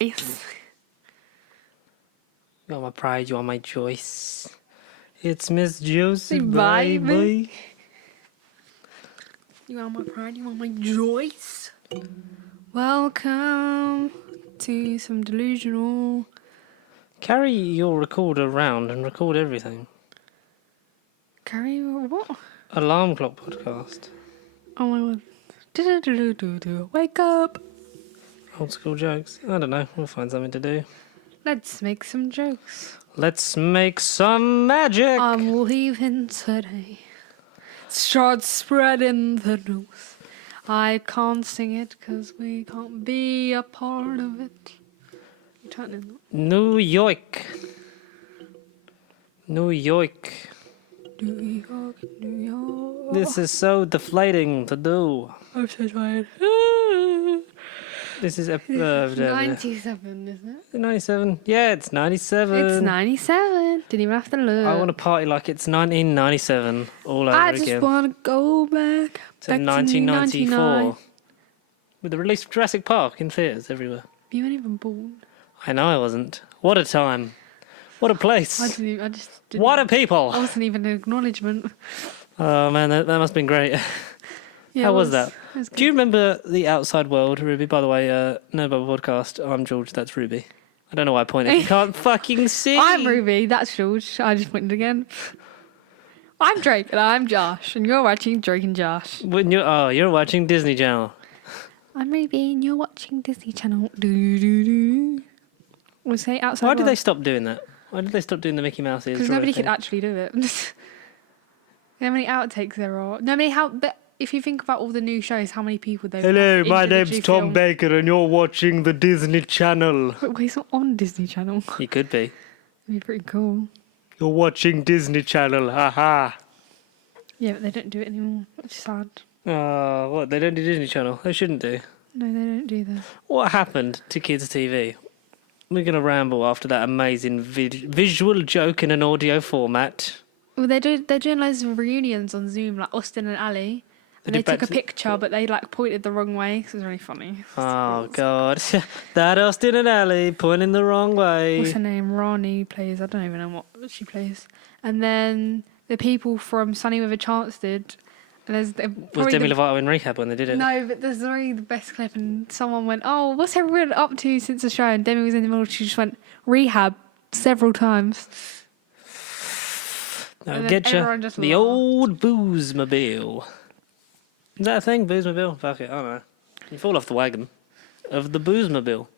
Yes. You are my pride, you are my choice. It's Miss Josie, Baby. baby. You are my pride, you are my choice. Welcome to some delusional... Carry your recorder around and record everything. Carry what? Alarm clock podcast. Oh my god. Do-do-do-do-do-do. Wake up. Old school jokes. I don't know, we'll find something to do. Let's make some jokes. Let's make some magic. I'm leaving today. Start spreading the news. I can't sing it because we can't be a part of it. You turn in. New York. New York. New York, New York. This is so deflating to do. I'm so tired. This is 97, isn't it? 97. Yeah, it's 97. It's 97. Didn't even have to look. I want to party like it's 1997 all over I again. just want to go back to back 1994. to 1999. With the release of Jurassic Park in theatres everywhere. You weren't even born. I know I wasn't. What a time. What a place. I just didn't. What a people. I wasn't even an acknowledgement. Oh man, that must have been great. Yeah, How was that? It was Do you good. remember The Outside World, Ruby? By the way, No Bubble Podcast. I'm George, that's Ruby. I don't know why I pointed. You can't fucking see. I'm Ruby, that's George. I just pointed again. I'm Drake and I'm Josh, and you're watching Drake and Josh. You're watching Disney Channel. I'm Ruby and you're watching Disney Channel. Do. We'll say outside. Why did they stop doing that? Why did they stop doing the Mickey Mouse's? Because nobody could actually do it. How many outtakes there are? But if you think about all the new shows, how many people they've Hello, my name's individually Tom filmed. Baker and you're watching the Disney Channel. Wait, he's not on Disney Channel. He could be. It'd be pretty cool. You're watching Disney Channel, haha. Yeah, but they don't do it anymore, which is sad. Oh, what? They don't do Disney Channel? They shouldn't do. No, they don't do that. What happened to kids' TV? We're going to ramble after that amazing visual joke in an audio format. Well, they're doing loads of reunions on Zoom, like Austin and Ali. And they took a picture, but they pointed the wrong way, so it was really funny. Oh, God. That Austin and Ally pointing the wrong way. What's her name? Ronnie plays. I don't even know what she plays. And then the people from Sunny with a Chance did. And Was Demi Lovato in rehab when they did it? No, but there's already the best clip, and someone went, "Oh, what's everyone up to since the show?" And Demi was in the middle. She just went rehab several times. No, get you the old boozemobile. Is that a thing, boozemobile? Fuck it, I don't know. You fall off the wagon of the boozemobile.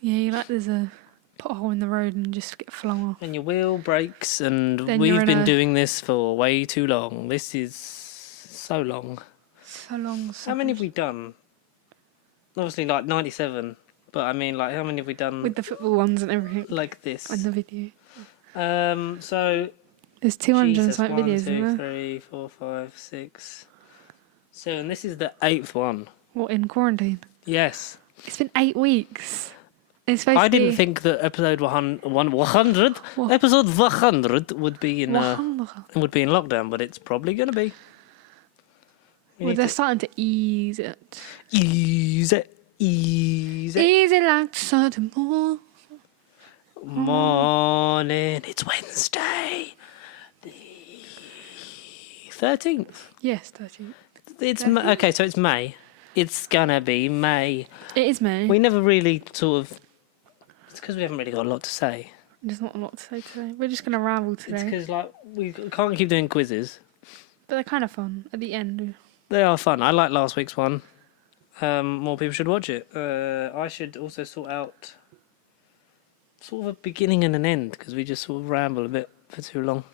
Yeah, there's a pothole in the road and just get flung off. And your wheel breaks, and Then we've been doing this for way too long. This is so long. So long. So How many have we done? Obviously, like 97. But I mean, like, how many have we done? with the football ones and everything. Like this. And the video. So There's 200 Jesus, something videos, 1, 2, isn't there? 3, 4, 5, 6, 7. This is the 8th one. What, in quarantine? Yes. It's been 8 weeks. It's supposed I to didn't be... think that episode 100, What? episode 100 would be in Well, lockdown, but it's probably going to be. they're starting to ease it. Ease it. Easy like Sunday morning. Morning. It's Wednesday, the 13th. Yes, 13. It's okay. So it's May. It's gonna be May. It is May. We never really sort of. It's because we haven't really got a lot to say. There's not a lot to say today. We're just going to ramble today. It's because like we can't keep doing quizzes. But they're kind of fun at the end. They are fun. I like last week's one. More people should watch it. I should also sort out sort of a beginning and an end, because we just sort of ramble a bit for too long.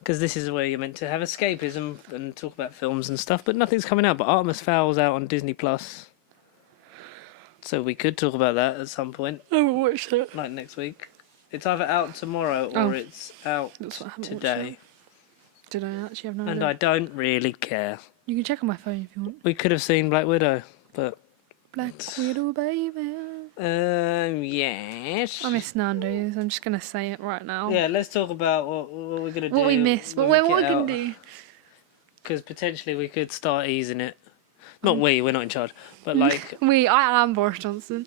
Because this is where you're meant to have escapism and talk about films and stuff, but nothing's coming out. But Artemis Fowl's out on Disney Plus, so we could talk about that at some point. I haven't watched it. Like next week. It's either out tomorrow or it's out That's what I haven't today. Did I actually have no And idea? I don't really care. You can check on my phone if you want. We could have seen Black Widow, but Black Widow, baby. yes. I miss Nando's. I'm just going to say it right now. Yeah, let's talk about what we're going to do. What we miss. What we're going to do. Because potentially we could start easing it. Not we, we're not in charge. But like... I am Boris Johnson.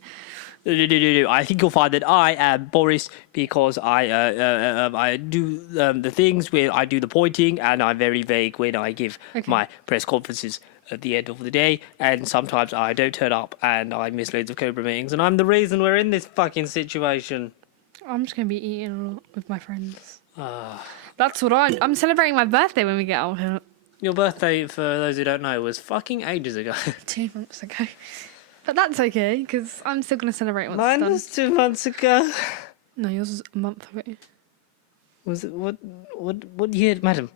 No. I think you'll find that I am Boris because I do the things where I do the pointing and I'm very vague when I give my press conferences at the end of the day, and sometimes I don't turn up and I miss loads of Cobra meetings, and I'm the reason we're in this fucking situation. I'm just going to be eating a lot with my friends. That's what I'm celebrating my birthday when we get older. Your birthday, for those who don't know, was fucking ages ago. 2 months ago. But that's okay, because I'm still going to celebrate once Mine it's was 2 months ago. No, yours was a month ago. Was it what year, madam?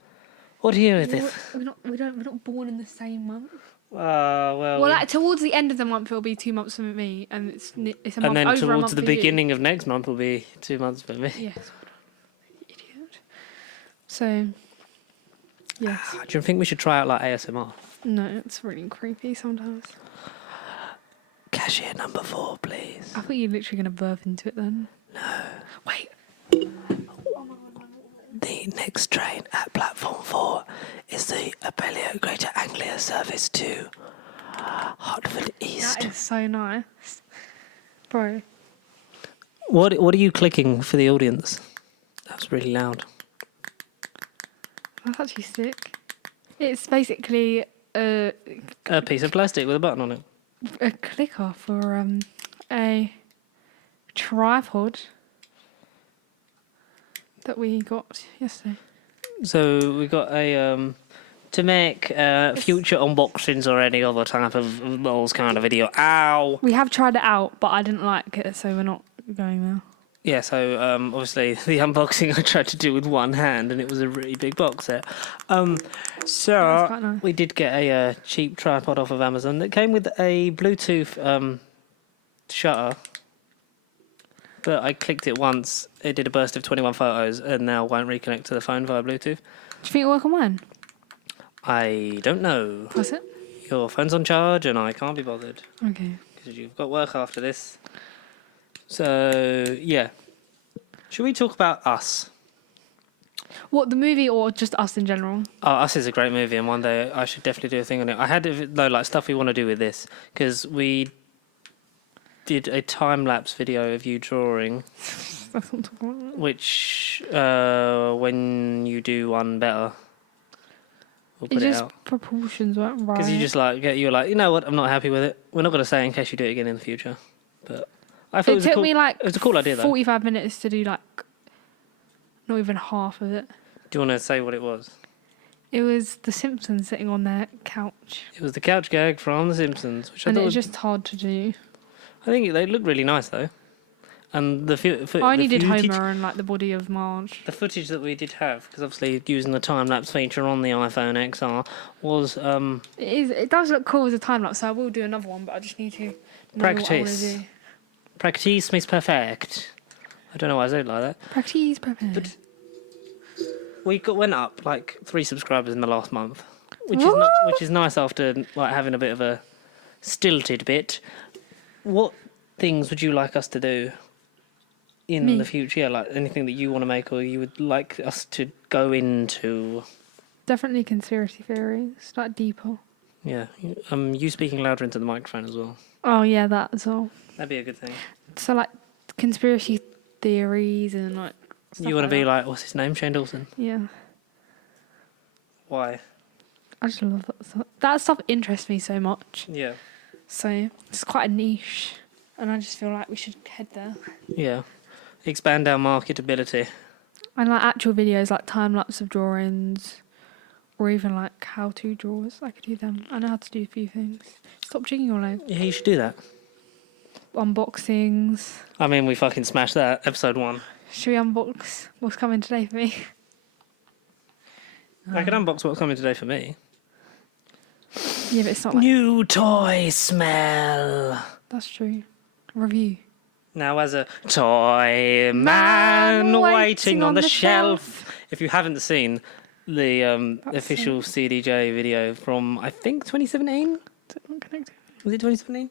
What year is this? We're not born in the same month. Well, Like towards the end of the month it'll be 2 months for me, and it's a month and then over a towards month the for beginning of next month will be 2 months for me. You. Yes, idiot. So, yes. Do you think we should try out like ASMR? No, it's really creepy sometimes. Cashier number 4, please. I thought you were literally going to burp into it then. No. Wait. The next train at platform 4 is the Abellio Greater Anglia service to Hertford East. That is so nice. Bro. What are you clicking for the audience? That was really loud. That's actually sick. It's basically a piece of plastic with a button on it. A clicker for a tripod that we got yesterday. So we got a to make future unboxings or any other type of those kind of video. Ow! We have tried it out, but I didn't like it, so we're not going there. Yeah, so obviously the unboxing I tried to do with one hand, and it was a really big box set. So quite nice. we did get a cheap tripod off of Amazon that came with a Bluetooth shutter. But I clicked it once, it did a burst of 21 photos, and now won't reconnect to the phone via Bluetooth. Do you think it'll work on mine? I don't know. Was it? Your phone's on charge, and I can't be bothered. Okay. Because you've got work after this. So, yeah. Should we talk about Us? What, the movie or just us in general? Oh, Us is a great movie, and one day I should definitely do a thing on it. I had, like, stuff we want to do with this, because we did a time-lapse video of you drawing, which, when you do one better, we'll put it out. Proportions weren't right. Because you just, like, you were like, you know what, I'm not happy with it. We're not going to say it in case you do it again in the future. But I thought It took me, like, it was a cool idea, though. 45 minutes to do, like, not even half of it. Do you want to say what it was? It was The Simpsons sitting on their couch. It was the couch gag from The Simpsons, which I And thought it was just hard to do. I think they look really nice, though. And I only did Homer and, like, the body of Marge. The footage that we did have, because obviously using the time-lapse feature on the iPhone XR, was... It does look cool as a time-lapse, so I will do another one, but I just need to know what I want to do. Practice makes perfect. I don't know why I said it like that. Practice. But we went up, like, 3 subscribers in the last month, which is nice after, like, having a bit of a stilted bit. What things would you like us to do in the future? Yeah, like anything that you want to make or you would like us to go into? Definitely conspiracy theories, like deeper. Yeah, you speaking louder into the microphone as well. Oh yeah, that as well. That'd be a good thing. So like conspiracy theories and like. You want to be like, what's his name, Shane Dawson? Yeah. Why? I just love that stuff. That stuff interests me so much. Yeah. So it's quite a niche, and I just feel like we should head there. Yeah. Expand our marketability. And like actual videos, like time lapse of drawings, or even like how-to draws. I could do them. I know how to do a few things. Stop jigging your leg. Yeah, you should do that. Unboxings. I mean, we fucking smashed that, episode 1. Should we unbox what's coming today for me? I can unbox what's coming today for me. Yeah, but it's not like... New toy smell. That's true. Review. Now as a toy man waiting on the shelf. If you haven't seen the official CDJ video from, I think, 2017? Was it 2017?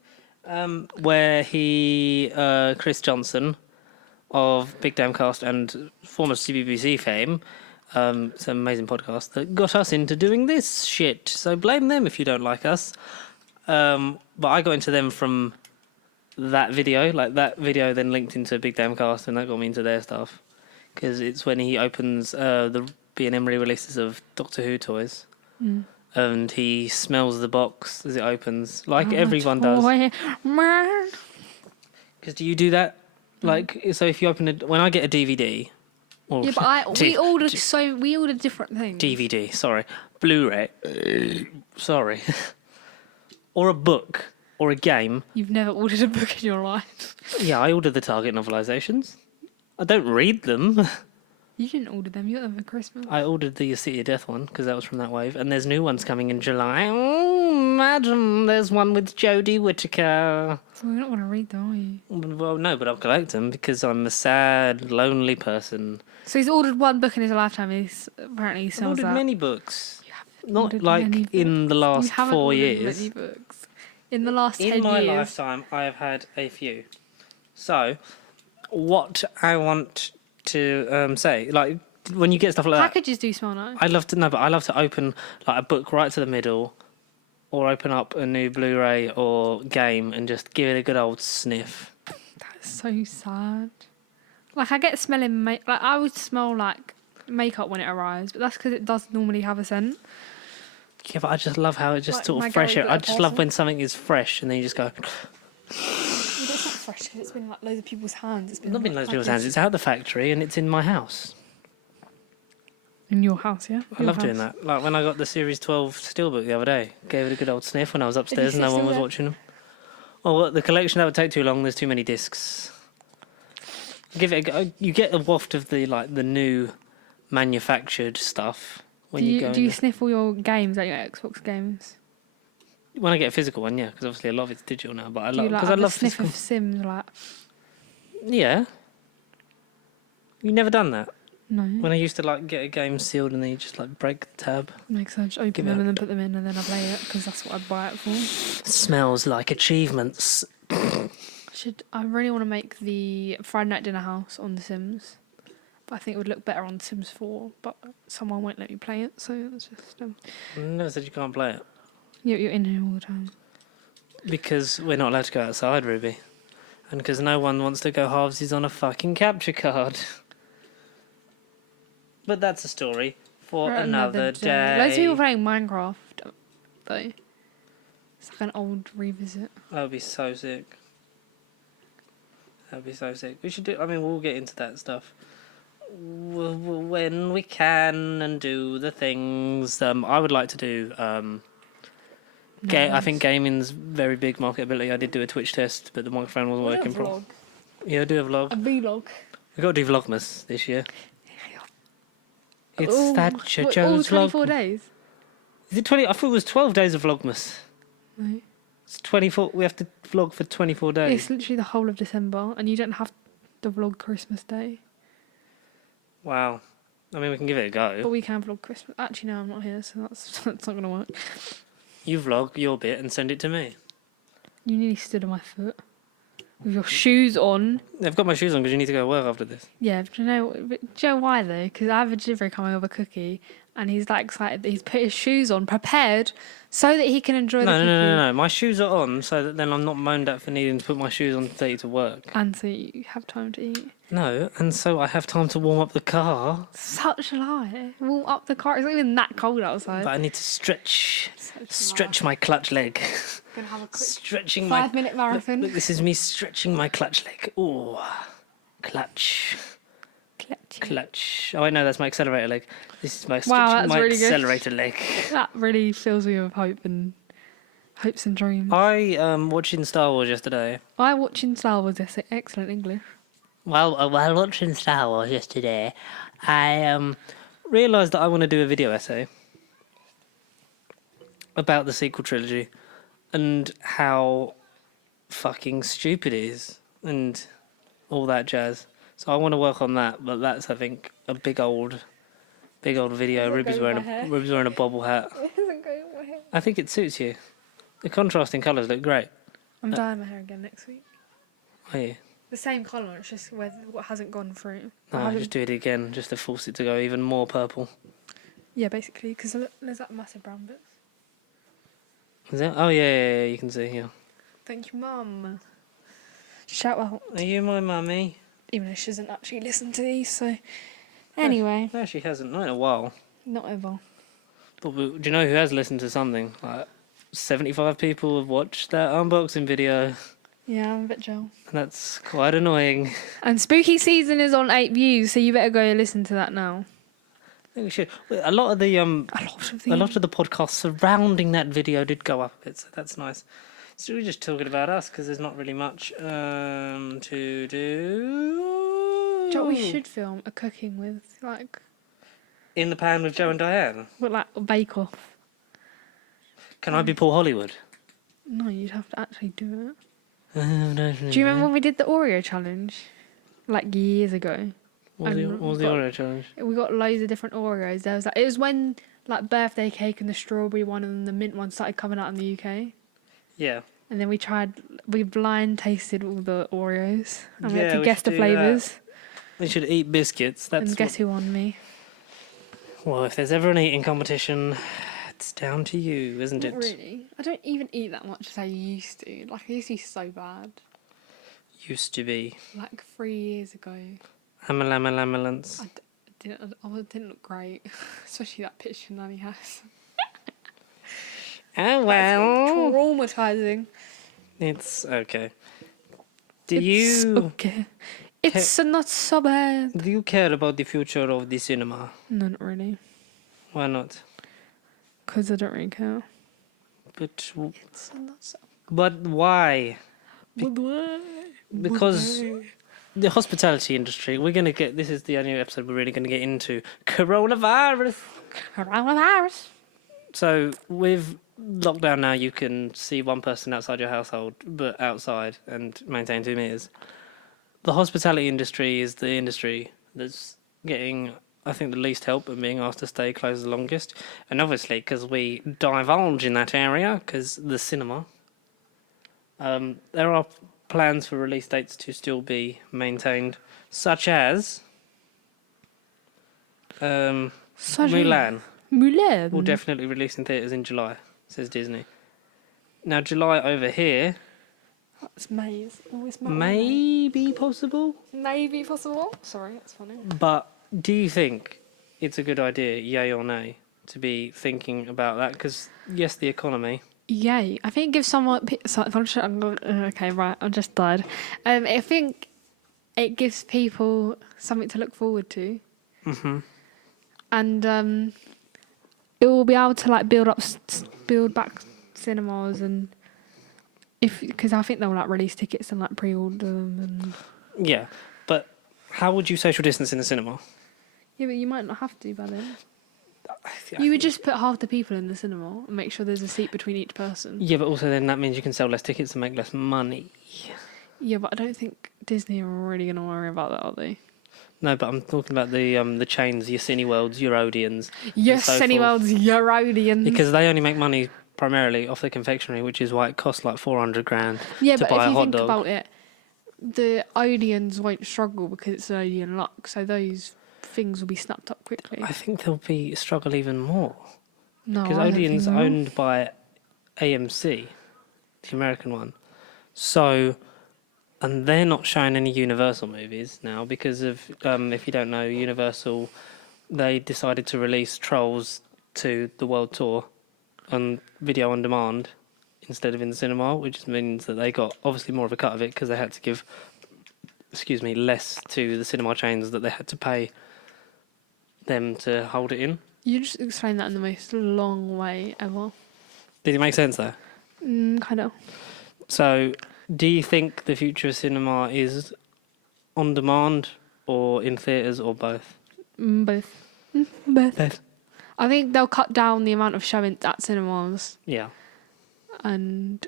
Where he, Chris Johnson of Big Damn Cast and former CBBC fame, it's an amazing podcast that got us into doing this shit. So blame them if you don't like us. But I got into them from that video. Like that video then linked into Big Damn Cast, and that got me into their stuff. Because it's when he opens the B&M re-releases of Doctor Who toys. And he smells the box as it opens, like everyone does. Man. Because do you do that? Like, so if you open it, when I get a DVD, or Yeah, but we ordered different things. DVD, sorry, Blu-ray, sorry, or a book or a game. You've never ordered a book in your life. Yeah, I ordered the Target novelizations. I don't read them. You didn't order them. You got them for Christmas. I ordered the City of Death one because that was from that wave, and there's new ones coming in July. Oh, madam, there's one with Jodie Whittaker. So you're not going to read them, are you? Well, no, but I'll collect them because I'm a sad, lonely person. So he's ordered one book in his lifetime. Apparently he I've sells ordered that. many books. You haven't Not ordered like many in the last You haven't 4 ordered years. many books. In the last 10 In years. my lifetime, I have had a few. So, what I want to say, like, when you get stuff like that, Packages do smell nice. I love to open like a book right to the middle, or open up a new Blu-ray or game and just give it a good old sniff. That's so sad. Like I get smelling like I would smell like makeup when it arrives, but that's because it does normally have a scent. Yeah, but I just love how it just Like sort my of fresh Gary air. I Glitter just love parcel. when something is fresh and then you just go. It's not fresh because it's been like loads of people's hands. It's It's not been loads of people's hands. It's out the factory and it's in my house. In your house, yeah. I love doing that. Like when I got the Series 12 Steelbook the other day, gave it a good old sniff when I was upstairs and no one was watching them. Oh, well, the collection that would take too long. There's too many discs. Give it a go. You get a waft of the new manufactured stuff when you go. Do you sniff all your games, like your Xbox games? When I get a physical one, yeah, because obviously a lot of it's digital now. But I Do love you like because I have a love sniff physical. of Sims, like Yeah. You never done that? no? When I used to like get a game sealed and then you just like break the tab. Makes sense. Open Give them it and then put them in, and then I play it because that's what I'd buy it for. Smells like achievements. I really want to make the Friday Night Dinner House on The Sims, but I think it would look better on Sims 4. But someone won't let me play it, so it's just I never said you can't play it. you're in here all the time. Because we're not allowed to go outside, Ruby. And because no one wants to go halvesies on a fucking capture card. But that's a story for another day. Loads of people playing Minecraft, though. It's like an old revisit. That would be so sick. That would be so sick. We should do... I mean, we'll get into that stuff when we can and do the things. I would like to do... I think gaming's very big marketability. I did do a Twitch test, but the microphone wasn't working properly. Yeah, do a vlog. A vlog. We've got to do Vlogmas this year. It's All- that all Joe's 24 vlog. days? Is it 20? I thought it was 12 days of Vlogmas. No. It's 24. We have to vlog for 24 days. It's literally the whole of December, and you don't have to vlog Christmas Day. Wow. I mean, we can give it a But go. we can vlog Christmas. Actually, no, I'm not here, so that's not going to work. You vlog your bit and send it to me. You nearly stood on my foot. With your shoes on. I've got my shoes on because you need to go to work after this. Yeah, but do you know why though? Because I have a delivery coming over Cookie, and he's like excited that he's put his shoes on, prepared, so that he can enjoy the cookie. No. My shoes are on so that then I'm not moaned at for needing to put my shoes on to take you to work. And so you have time to eat. No, and so I have time to warm up the car. Such a lie. Warm up the car. It's not even that cold outside. But I need to stretch Such a lie. my clutch leg. Gonna have a quick Stretching my 5-minute marathon. Look, this is me stretching my clutch leg. Ooh, clutch. Oh, wait, no, that's my accelerator leg. This is my Wow, stretching that's my really good. accelerator leg. That really fills me with hopes and dreams. I watching Star Wars yesterday. I watching Star Wars. Excellent English. While watching Star Wars yesterday, I realised that I want to do a video essay about the sequel trilogy and how fucking stupid it is and all that jazz. So I want to work on that, but that's, I think, a big old video. Ruby's wearing a bobble hat. It doesn't go with my hair. I think it suits you. The contrasting colours look great. I'm dyeing my hair again next week. Are you? The same colour, it's just what hasn't gone through. No, just do it again, just to force it to go even more purple. Yeah, basically, because there's that massive brown bits. Is it? Oh, yeah, you can see here. Thank you, Mum. Shout out. Are you my mummy? Even though she doesn't actually listen to these, so... Anyway. No, she hasn't. Not in a while. Not ever. But do you know who has listened to something? Like 75 people have watched that unboxing video. Yeah, I'm a bit jealous. And that's quite annoying. And Spooky Season is on 8 views, so you better go and listen to that now. I think we should. A lot of the podcasts surrounding that video did go up a bit, so that's nice. So we're just talking about us because there's not really much to do. Do you know what we should film? A cooking with, like... In the Pan with Joe and Diane. With, like, a bake-off. Can I be Paul Hollywood? No, you'd have to actually do it. Do Do you remember when we did the Oreo challenge? Like, years ago. What was the Oreo challenge? We got loads of different Oreos. There was, like, it was when, like, birthday cake and the strawberry one and the mint one started coming out in the UK. Yeah. And then we blind tasted all the Oreos. And we had Yeah, to guess the flavours. We should eat biscuits. And guess who won me? Well, if there's ever an eating competition, it's down to you, isn't it? Not really. I don't even eat that much as I used to. Like, I used to be so bad. Used to be. Like, 3 years ago. Ambulance. I didn't look great. Especially that picture Nanny has. Oh, well. Traumatising. It's okay. It's okay. It's not so bad. Do you care about the future of the cinema? No, not really. Why not? Because I don't really care. But It's not so but why? Because the hospitality industry, we're going to get... This is the only episode we're really going to get into. Coronavirus. So with lockdown now, you can see one person outside your household, but outside and maintain 2 meters. The hospitality industry is the industry that's getting, I think, the least help and being asked to stay closed the longest. And obviously, because we divulge in that area, because the cinema, there are plans for release dates to still be maintained, such as Mulan. Mulan. Will definitely release in theatres in July, says Disney. Now, July over here It's May. It's maybe possible, Maybe possible. Sorry, that's funny. but do you think it's a good idea, yay or nay, to be thinking about that? Because, yes, the economy. Yay. I think it gives someone... Okay, right, I just died. I think it gives people something to look forward to. Mm-hmm. And it will be able to, like, build back cinemas and... Because I think they'll, like, release tickets and, like, pre-order them and... Yeah, but how would you social distance in the cinema? Yeah, but you might not have to by then. You would just put half the people in the cinema and make sure there's a seat between each person. Yeah, but also then that means you can sell less tickets and make less money. Yeah, but I don't think Disney are really going to worry about that, are they? No, but I'm talking about the chains, your Cineworlds, your Odeons. Yes, so Cineworld's your Odeons. Because they only make money primarily off the confectionery, which is why it costs like 400 grand yeah, to but buy if a you hot think dog. about it, the Odeons won't struggle because it's an Odeon luck, so those things will be snapped up quickly. I think they'll be struggle even more. No, Because I don't think Odeon's they'll. owned by AMC, the American one. So, and they're not showing any Universal movies now because of, if you don't know, Universal, they decided to release Trolls to the world tour on video on demand instead of in the cinema, which means that they got obviously more of a cut of it because they had to give, less to the cinema chains that they had to pay them to hold it in. You just explained that in the most long way ever. Did it make sense there? Kind of. So, do you think the future of cinema is on demand or in theatres or both? Both. Both. Both. I think they'll cut down the amount of showings at cinemas, Yeah. and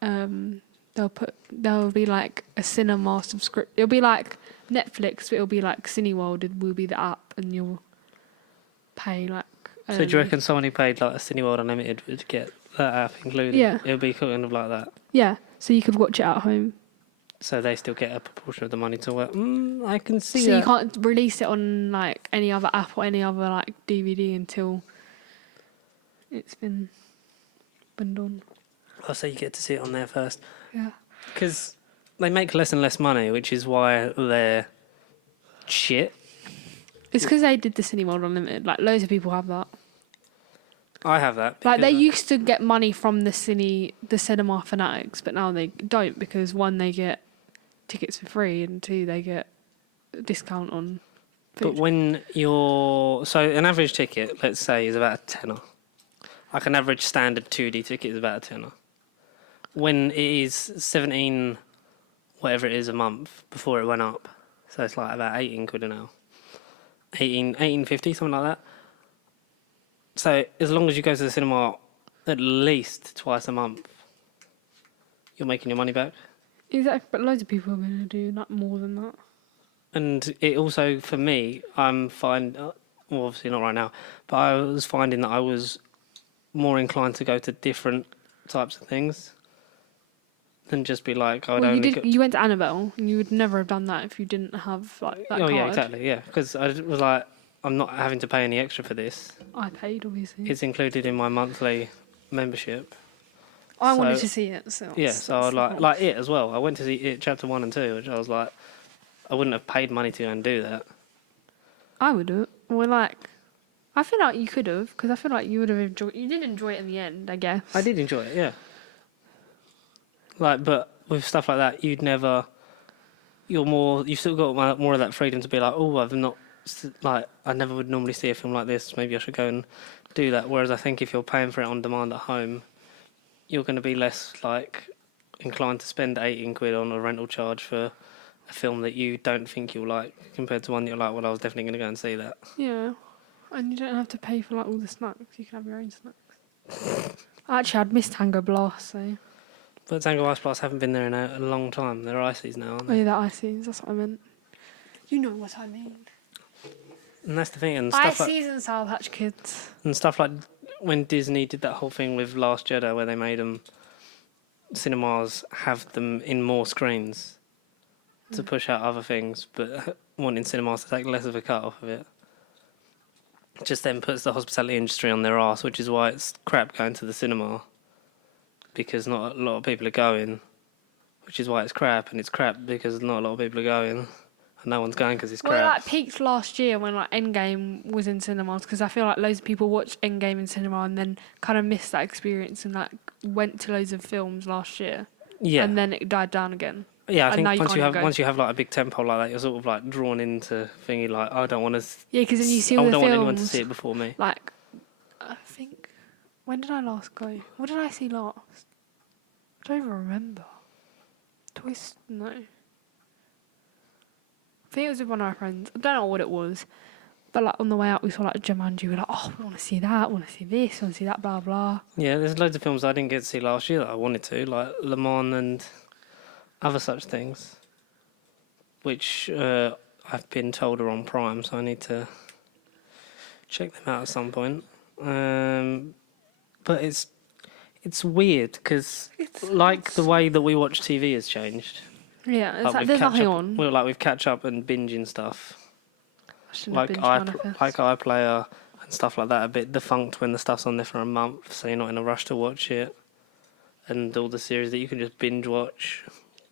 there'll be like a cinema subscription. It'll be like Netflix, but it'll be like Cineworld. It will be the app, and you'll pay like. So do you reckon someone who paid like a Cineworld Unlimited would get that app included? Yeah. It would be kind of like that. Yeah, so you could watch it at home. So they still get a proportion of the money to work. I can see So that. you can't release it on like any other app or any other like DVD until it's been done. Oh, so you get to see it on there first. Yeah. Because they make less and less money, which is why they're shit. It's because they did the Cinema Unlimited. Like, loads of people have that. I have that. Like, they because used to get money from the cinema fanatics, but now they don't because, one, they get tickets for free, and two, they get a discount on But food. when you're... So an average ticket, let's say, is about a tenner. Like an average standard 2D ticket is about a tenner. When it is 17, whatever it is a month, before it went up. So it's like about 18 quid an hour. 18.50, something like that. So as long as you go to the cinema at least twice a month, you're making your money back. Exactly, but loads of people are going to do that more than that. And it also, for me, I'm fine. Well, obviously not right now, but I was finding that I was more inclined to go to different types of things than just be like, I would Well, only go. you went to Annabelle, and you would never have done that if you didn't have like that Oh card. yeah, exactly, yeah. Because I was like, I'm not having to pay any extra for this. I paid, obviously. It's included in my monthly membership. I wanted so- to see it, so Yeah, that's- so I that's the point. like it as well. I went to see it chapter 1 and 2, which I was like, I wouldn't have paid money to go and do that. I would have. Well, like, I feel like you could have, because I feel like you would have enjoyed. You did enjoy it in the end, I guess. I did enjoy it, yeah. Like, but with stuff like that, you've still got more of that freedom to be like, oh, I never would normally see a film like this. Maybe I should go and do that. Whereas I think if you're paying for it on demand at home, you're going to be less like inclined to spend 18 quid on a rental charge for a film that you don't think you'll like, compared to one you're like, well, I was definitely going to go and see that. Yeah, and you don't have to pay for like all the snacks. You can have your own snacks. Actually, I'd miss Tango Blast, so. But Tango Ice Blast haven't been there in a long time. They're ices now, aren't Oh they? yeah, the ices. That's what I meant. You know what I mean. And that's the thing. And stuff Ices and Sour Patch Kids. and stuff like when Disney did that whole thing with Last Jedi, where they made cinemas have them in more screens to push out other things, but wanting cinemas to take less of a cut off of it. Just then puts the hospitality industry on their arse, which is why it's crap going to the cinema, because not a lot of people are going, which is why it's crap, and it's crap because not a lot of people are going, and no one's going because it's crap. Well, it like peaked last year when like Endgame was in cinemas, because I feel like loads of people watched Endgame in cinema and then kind of missed that experience and like went to loads of films last year. Yeah, And then it died down again. yeah. I and think now you once can't you even have go. once you have like a big tempo like that, you're sort of like drawn into thingy like, I don't want to. Yeah, because then you see I all the don't films. want anyone to see it before me. Like, I think, when did I last go? What did I see last? I don't even remember. No. I think it was with one of my friends. I don't know what it was. But like on the way out, we saw like Jumanji. We were like, oh, we want to see that. We want to see this. We want to see that. Blah blah. Yeah, there's loads of films I didn't get to see last year that I wanted to, like Le Mans and other such things, which I've been told are on Prime, so I need to check them out at some point. But it's weird because like the way that we watch TV has changed. Yeah, it's like we've there's catch nothing up, on. we've catch up and binging stuff. I shouldn't Like have binged Manifest. iPlayer and stuff like that, a bit defunct when the stuff's on there for a month, so you're not in a rush to watch it. And all the series that you can just binge watch,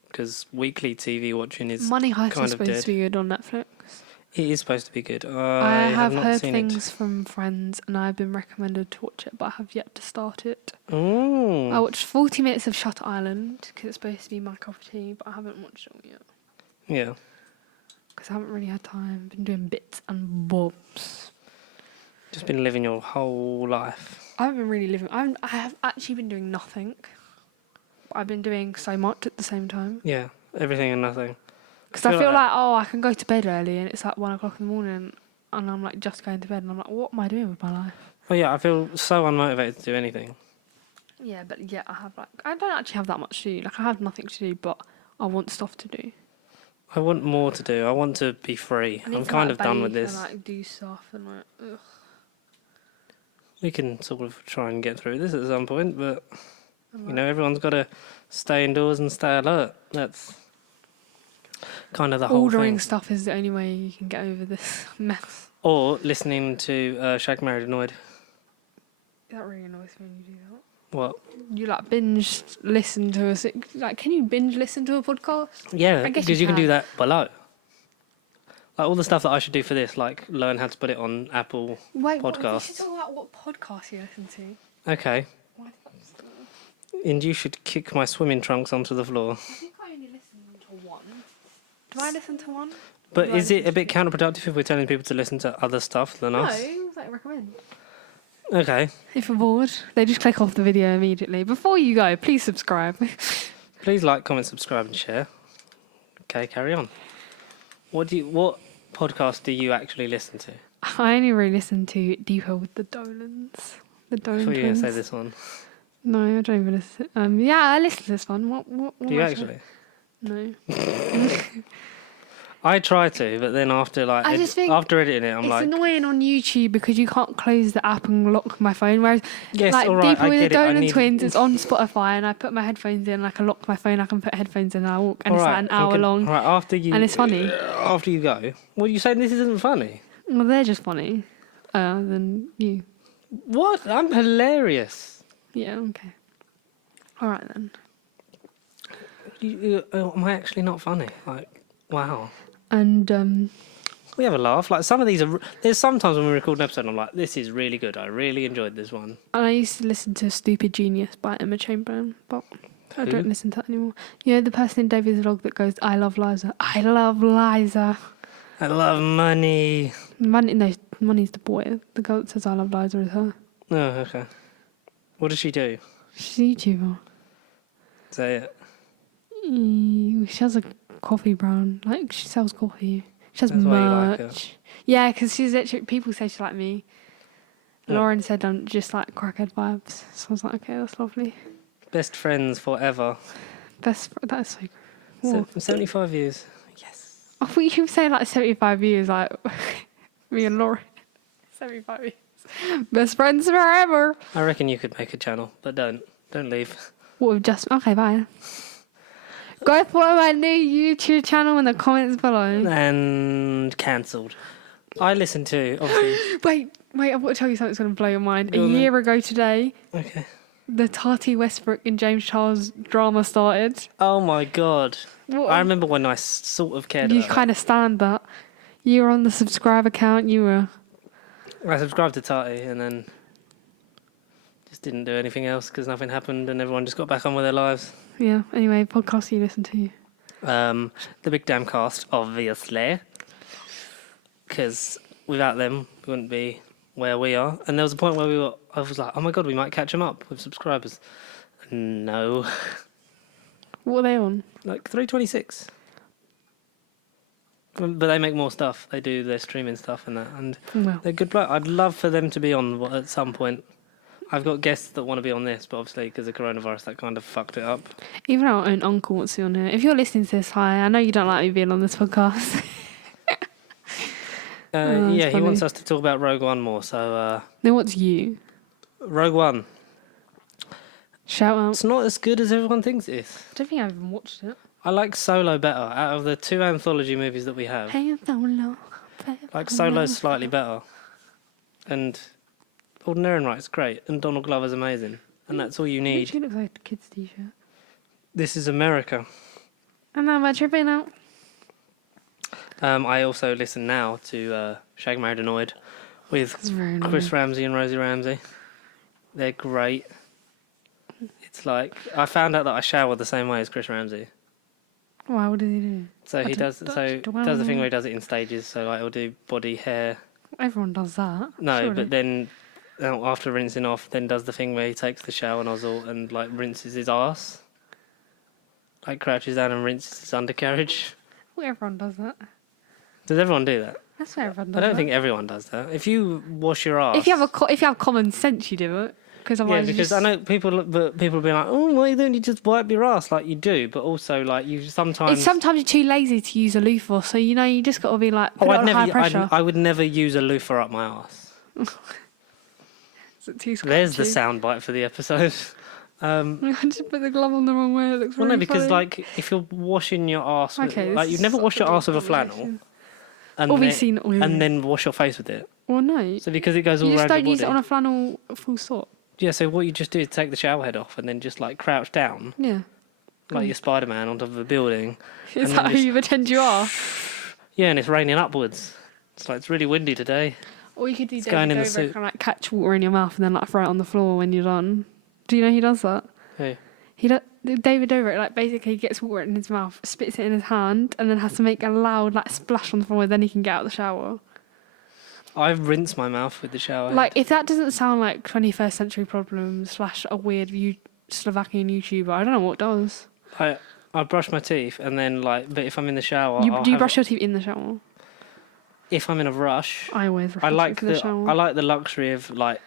because weekly TV watching is Money Heist kind is of supposed dead. to be good on Netflix. It is supposed to be good. I have not heard seen things from friends, and I've been recommended to watch it, but I have yet to start it. it. Ooh. I watched 40 minutes of Shutter Island because it's supposed to be my cup of tea, but I haven't watched it all yet Yeah. because I haven't really had time. Been doing bits and bobs. Just been living your whole life. I haven't been really living. I have actually been doing nothing. But I've been doing so much at the same time. Yeah. Everything and nothing. Because I feel like, I can go to bed early and it's like 1 o'clock in the morning and I'm like just going to bed and I'm like, what am I doing with my life? Oh yeah, I feel so unmotivated to do anything. Yeah, but yeah, I don't actually have that much to do. Like I have nothing to do, but I want stuff to do. I want more to do. I want to be free. I need I'm to, kind like, of done with bake this. and like do stuff and like, ugh. We can sort of try and get through this at some point, but you know, everyone's got to stay indoors and stay alert. That's kind of the whole Ordering thing. stuff is the only way you can get over this mess. Or listening to Shag Married Annoyed. That really annoys me when you do that. What? You like binge listen to can you binge listen to a podcast? Yeah, I guess because you you can do can. that below. Like all the stuff that I should do for this, like learn how to put it on Apple Wait, we Podcasts. should talk about what podcast you listen to. Okay. Why did you stop? And you should kick my swimming trunks onto the floor. I think I only listen to one. Do I listen to one? But Do I is it listen a bit counterproductive if we're telling people to listen to other stuff than No, us? it was like recommend. Okay. If you're bored, they just click off the video immediately. Before you go, please subscribe. Please like, comment, subscribe, and share. Okay, carry on. What podcast do you actually listen to? I only really listen to Deeper with the Dolans. The I Dolan thought you were going to twins. say this one. No, I don't even listen. Yeah, I listen to this one. What Do you was actually? it? No. I try to, but then after I just think after editing it, I'm it's like, annoying on YouTube because you can't close the app and lock my phone. Whereas, yes, like all right, Deeper I with the get it. I Dolan need... twins, it's on Spotify, and I put my headphones in. I can lock my phone. I can put headphones in. And I walk, and All it's right, like an hour long. All right, after you... And it's funny. After you go, well, you saying this isn't funny? Well, they're just funny. Than you. What? I'm hilarious. Yeah. Okay. All right then. Am I actually not funny? Like, wow. And We have a laugh. Like some of these are. There's sometimes when we record an episode, I'm like, this is really good. I really enjoyed this one. And I used to listen to Stupid Genius by Emma Chamberlain, but I Who? don't listen to that anymore. You know the person in David's vlog that goes, I love Liza. I love Liza. I love money. Money's the boy. The girl that says I love Liza is her. Oh, okay. What does she do? She's a YouTuber. Say it. She has a coffee brand. Like, she sells coffee. She has That's why you like merch. her. Yeah, because she's actually, people say she's like me. Yeah. Lauren said I'm just like crackhead vibes. So I was like, okay, that's lovely. Best friends forever. That is so cool. 75 years. Yes. I thought you were saying like 75 years, like me and Lauren. 75 years. Best friends forever. I reckon you could make a channel, but don't. Don't leave. What we've just. Okay, bye. Go follow my new YouTube channel in the comments below. And cancelled. I listened to, obviously. Wait, I've got to tell you something that's going to blow your mind. Go A on year ago today, Okay. the Tati Westbrook and James Charles drama started. Oh my god. What, I remember when I sort of cared you about kind of stand that. You were on the subscribe account, you were. that. I subscribed to Tati and then just didn't do anything else because nothing happened and everyone just got back on with their lives. Yeah, anyway, podcast you listen to. The Big Damn Cast, obviously. Because without them, we wouldn't be where we are. And there was a point where I was like, oh my god, we might catch them up with subscribers. No. What are they on? Like 326. But they make more stuff. They do their streaming stuff and that. And Well, they're good bloke. I'd love for them to be on at some point. I've got guests that want to be on this, but obviously because of coronavirus, that kind of fucked it up. even our own uncle wants to be on here. If you're listening to this, hi, I know you don't like me being on this podcast. Yeah, he funny. wants us to talk about Rogue One more. So, Then what's you? Rogue One. Shout out. It's not as good as everyone thinks it is. I don't think I've even watched it. I like Solo better. Out of the two anthology movies that we have, Hey, Solo. like Solo's slightly better. And Ordinary and Right's great. And Donald Glover's amazing. And that's all you need. She looks like a kid's t-shirt. This is America. And now my tripping out. I also listen now to Shag Married Annoyed with That's very annoying. Chris Ramsey and Rosie Ramsey. They're great. It's like I found out that I shower the same way as Chris Ramsey. Wow, what does he do? So he does. So wow. does the thing where he does it in stages. So like he'll do body, hair. Everyone does that. No, surely. but then after rinsing off, then does the thing where he takes the shower nozzle and like rinses his ass. Like crouches down and rinses his undercarriage. Well, everyone does that. Does everyone do that? That's what everyone does. I don't that. think everyone does that. If you wash your ass, If you have common sense, you do it. Because yeah, otherwise, because I know people will be like, oh, why don't you just wipe your ass like you do? But also, like you sometimes. sometimes you're too lazy to use a loofah, so you just got to be like put it on high pressure. I would never use a loofah up my ass. Is it too There's the scratchy? soundbite for the episode. I just put the glove on the wrong way. It looks Well, really no, because funny. like if you're washing your ass, with, Okay, like this you've is never such washed a your ass with a deep flannel, conversation. and Obviously not with and it. then wash your face with it. Well, no. So because it goes all You just around don't your use it body. on a flannel full stop. Yeah, so what you just do is take the shower head off and then just like crouch down, Yeah. like you're Spider-Man on top of a building. Is And that then who you pretend you are? Yeah, and it's raining upwards. It's like, it's really windy today. Or you could do It's going David in the Dobrik suit. and like catch water in your mouth and then like throw it on the floor when you're done. Do you know he does that? Hey. David Dobrik like basically gets water in his mouth, spits it in his hand, and then has to make a loud like splash on the floor. Then he can get out of the shower. I've rinsed my mouth with the shower Like head. if that doesn't sound like 21st century problem / a weird Slovakian YouTuber, I don't know what does. I brush my teeth and then like, but if I'm in the shower, Do you brush your teeth in the shower? If I'm in a rush, I always brush I my like teeth in the shower. I like the luxury of like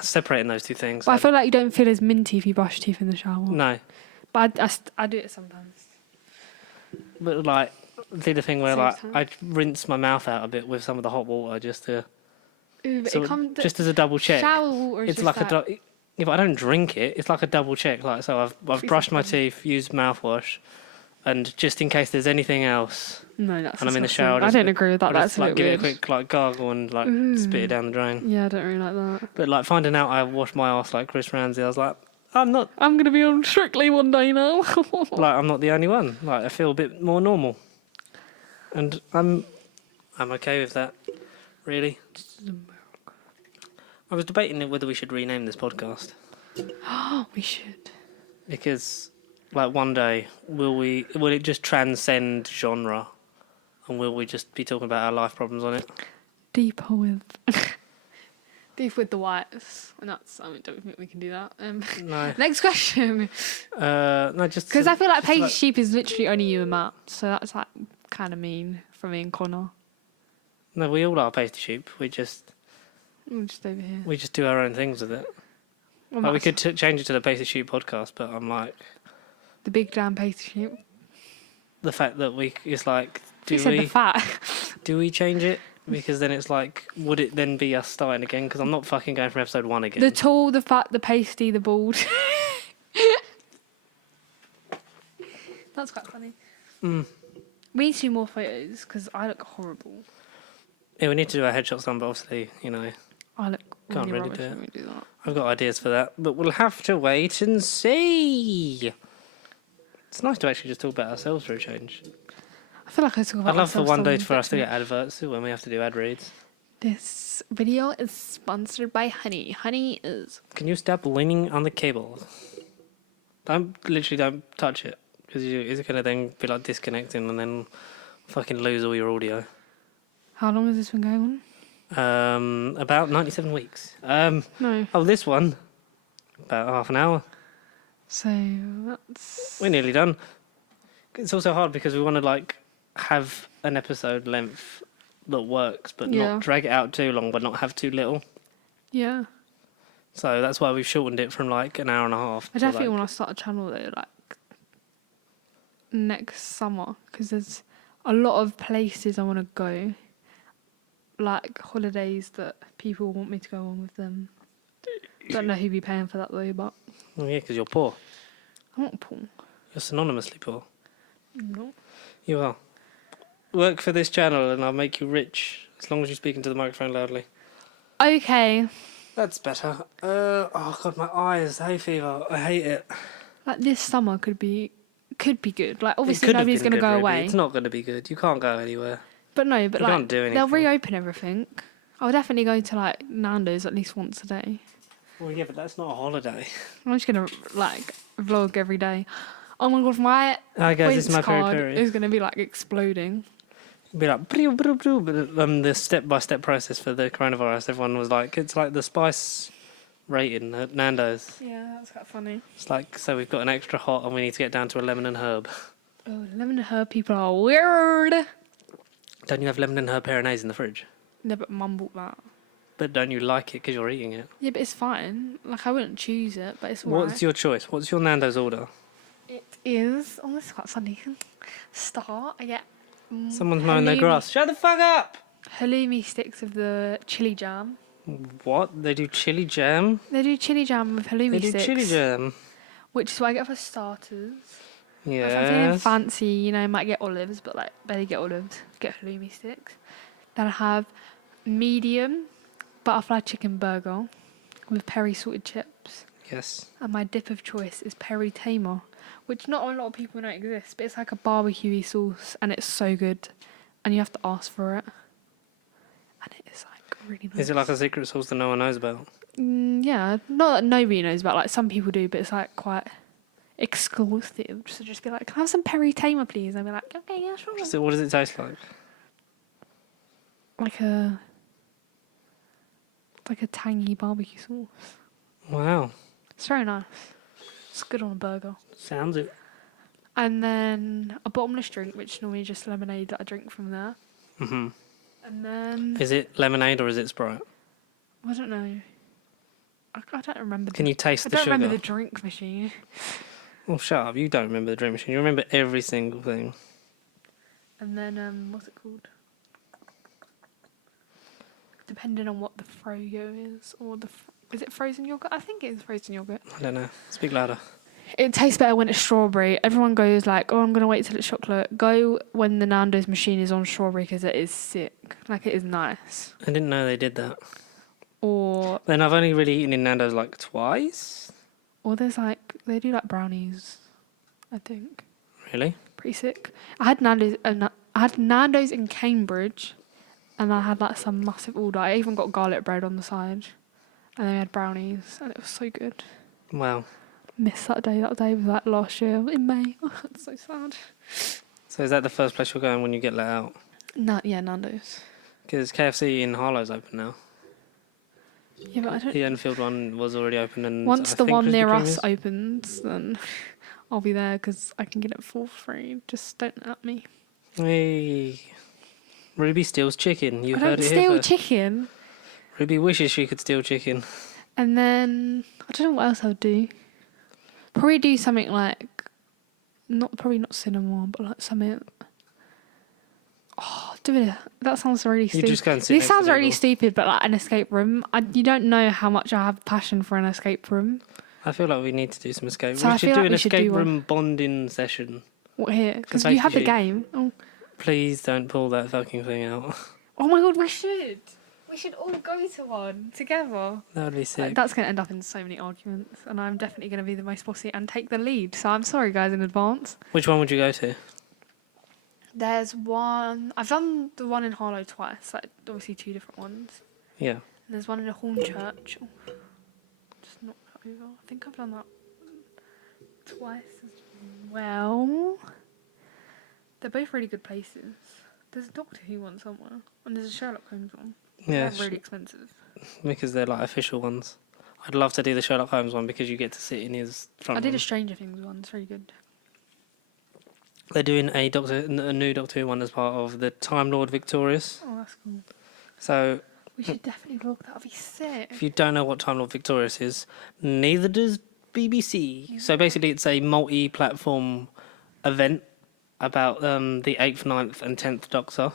separating those two things. But I feel like you don't feel as minty if you brush your teeth in the shower. No, But I do it sometimes. but like did a thing where Saves like time. I rinse my mouth out a bit with some of the hot water just to Ooh, but just as a double check. shower water is It's just like if I don't drink it, it's like a double check. Like so, I've brushed my teeth, used mouthwash, and just in case there's anything else, No, that's and I'm in the disgusting. shower. I don't agree with that. I'll That's just, a like bit give weird. it a quick like gargle and like spit it down the drain. Yeah, I don't really like that. But like finding out I washed my ass like Chris Ramsey, I was like, I'm not I'm gonna be on Strictly one day now. like I'm not the only one. Like I feel a bit more normal, and I'm okay with that. Really. I was debating whether we should rename this podcast Oh, we should. because, like, one day will it just transcend genre, and will we just be talking about our life problems on it? Deeper with the whites. And that's. I don't think we can do that. No, Next question. no, just Because I feel like Paige like- Sheep is literally only you and Matt, so that's like kind of mean for me and Connor. no, we all are pasty sheep. We just Over here. do our own things with it. Well, Like, we Matt's could change it to the pasty sheep podcast, but I'm like the big damn Paige Sheep. the fact that it's like You said the fat. do we change it? Because then it's like, would it then be us starting again? Because I'm not fucking going from episode 1 again. The tall, the fat, the pasty, the bald. That's quite funny. Mm. We need to do more photos because I look horrible. Yeah, we need to do our headshots on, but obviously, you know, I look Can't really really rubbish do it. when we do that. I've got ideas for that, but we'll have to wait and see. It's nice to actually just talk about ourselves for a change. I feel like I talk about I'd love for myself one day so for us to much. get adverts when we have to do ad reads. This video is sponsored by Honey. Honey is... Can you stop leaning on the cable? Don't touch it, because it's going to then be like disconnecting and then fucking lose all your audio. How long has this been going on? About 97 weeks. No. Oh, this one, about half an hour. So that's... We're nearly done. It's also hard because we want to like have an episode length that works, but Yeah. not drag it out too long, but not have too little. Yeah. So that's why we've shortened it from like an hour and a half. I to, definitely like, want to start a channel though, like next summer, because there's a lot of places I want to go, like holidays that people want me to go on with them. Don't know who'd be paying for that though, but Oh yeah, because you're poor. I'm not poor. You're synonymously poor. No. You are. Work for this channel and I'll make you rich, as long as you speak into the microphone loudly. Okay, That's better. Oh god, my eyes, hay fever. I hate it. like this summer could be good. Like It obviously could have nobody's been going to good, go Ruby. away, It's not going to be good. You can't go anywhere. but You like can't do they'll anything. reopen everything. I'll definitely go to like Nando's at least once a day. Well, yeah, but that's not a holiday. I'm just gonna like vlog every day. Oh my god, my Hi guys, this points is my card peri is gonna be like exploding. Be like, brew, brew, brew. But the step-by-step process for the coronavirus, everyone was like, it's like the spice rating at Nando's. Yeah, that's quite funny. It's like, so we've got an extra hot and we need to get down to a lemon and herb. Oh, lemon and herb people are weird. Don't you have lemon and herb peronaise in the fridge? No, but mum bought that. But don't you like it because you're eating it? Yeah, but it's fine. Like I wouldn't choose it, but it's alright. What's your choice? What's your Nando's order? It is. Oh, this is quite funny. Start. I get. Someone's mowing their grass. Shut the fuck up! Halloumi sticks with the chili jam. What? They do chili jam? They do chili jam with halloumi They do sticks. chili jam. Which is what I get for starters. If I'm feeling Yes. fancy, you know, I might get olives, but like barely get olives. Get halloumi sticks. Then I have medium butterfly chicken burger with peri salted chips. Yes. And my dip of choice is peri tamer, which not a lot of people know exists, but it's like a barbecue sauce and it's so good. And you have to ask for it. And it is like really nice. Is it like a secret sauce that no one knows about? Yeah, not that nobody knows about. Like some people do, but it's like quite exclusive. So just be like, can I have some peri tamer, please? And I'll be like, okay, yeah, sure. So what does it taste like? Like a tangy barbecue sauce. Wow. It's very nice. It's good on a burger. Sounds it. And then a bottomless drink, which is normally just lemonade that I drink from there. Mm-hmm. And then Is it lemonade or is it Sprite? I don't know. I don't remember. Can you taste I the don't sugar? remember the drink machine. Well, shut up. You don't remember the drink machine. You remember every single thing. And then what's it called? Depending on what the froyo is, or is it frozen yogurt? I think it is frozen yogurt. I don't know. Speak louder. It tastes better when it's strawberry. Everyone goes like, "Oh, I'm gonna wait till it's chocolate." Go when the Nando's machine is on strawberry because it is sick. Like it is nice. I didn't know they did that. Or Then I've only really eaten in Nando's like twice. there's like they do like brownies. I think Really? pretty sick. I had Nando's in Cambridge, and I had like some massive order. I even got garlic bread on the side, and they had brownies, and it was so good. Wow. Missed that day. That day was like last year in May. It's so sad. So is that the first place you're going when you get let out? Yeah, Nando's. Because KFC in Harlow's open now. Yeah, but I don't. The Enfield one was already open, and Once I the think one Krispy near Kreme us is. opens, then I'll be there because I can get it for free. Just don't at me. Hey, Ruby steals chicken. You I heard don't it steal here first. chicken. Ruby wishes she could steal chicken. And then I don't know what else I would do. Probably do something like probably not cinema, but like something. Oh, that sounds really You stupid. just go and sit This next to sounds really people. stupid, but like an escape room. You don't know how much I have passion for an escape room. I feel like we need to do some escape. So we I should feel do like an we should escape do one. room bonding session. What here? Because safety you have the sheet. game. Please don't pull that fucking thing out. Oh my god, we should. We should all go to one together. That would be sick. That's going to end up in so many arguments, and I'm definitely going to be the most bossy and take the lead. So I'm sorry, guys, in advance. Which one would you go to? There's one. I've done the one in Harlow twice. Like obviously two different ones. Yeah. And there's one in a Hornchurch. Oh, just knock that over. I think I've done that twice as well. They're both really good places. There's a Doctor Who one somewhere, and there's a Sherlock Holmes one. Yeah. They're really expensive. Because they're like official ones. I'd love to do the Sherlock Holmes one because you get to sit in his front I did room. a Stranger Things one. It's really good. They're doing a new Doctor Who one as part of the Time Lord Victorious. Oh, that's cool. So We should definitely look. That would be sick. if you don't know what Time Lord Victorious is, neither does BBC. So basically, it's a multi-platform event about the 8th, 9th and 10th Doctor.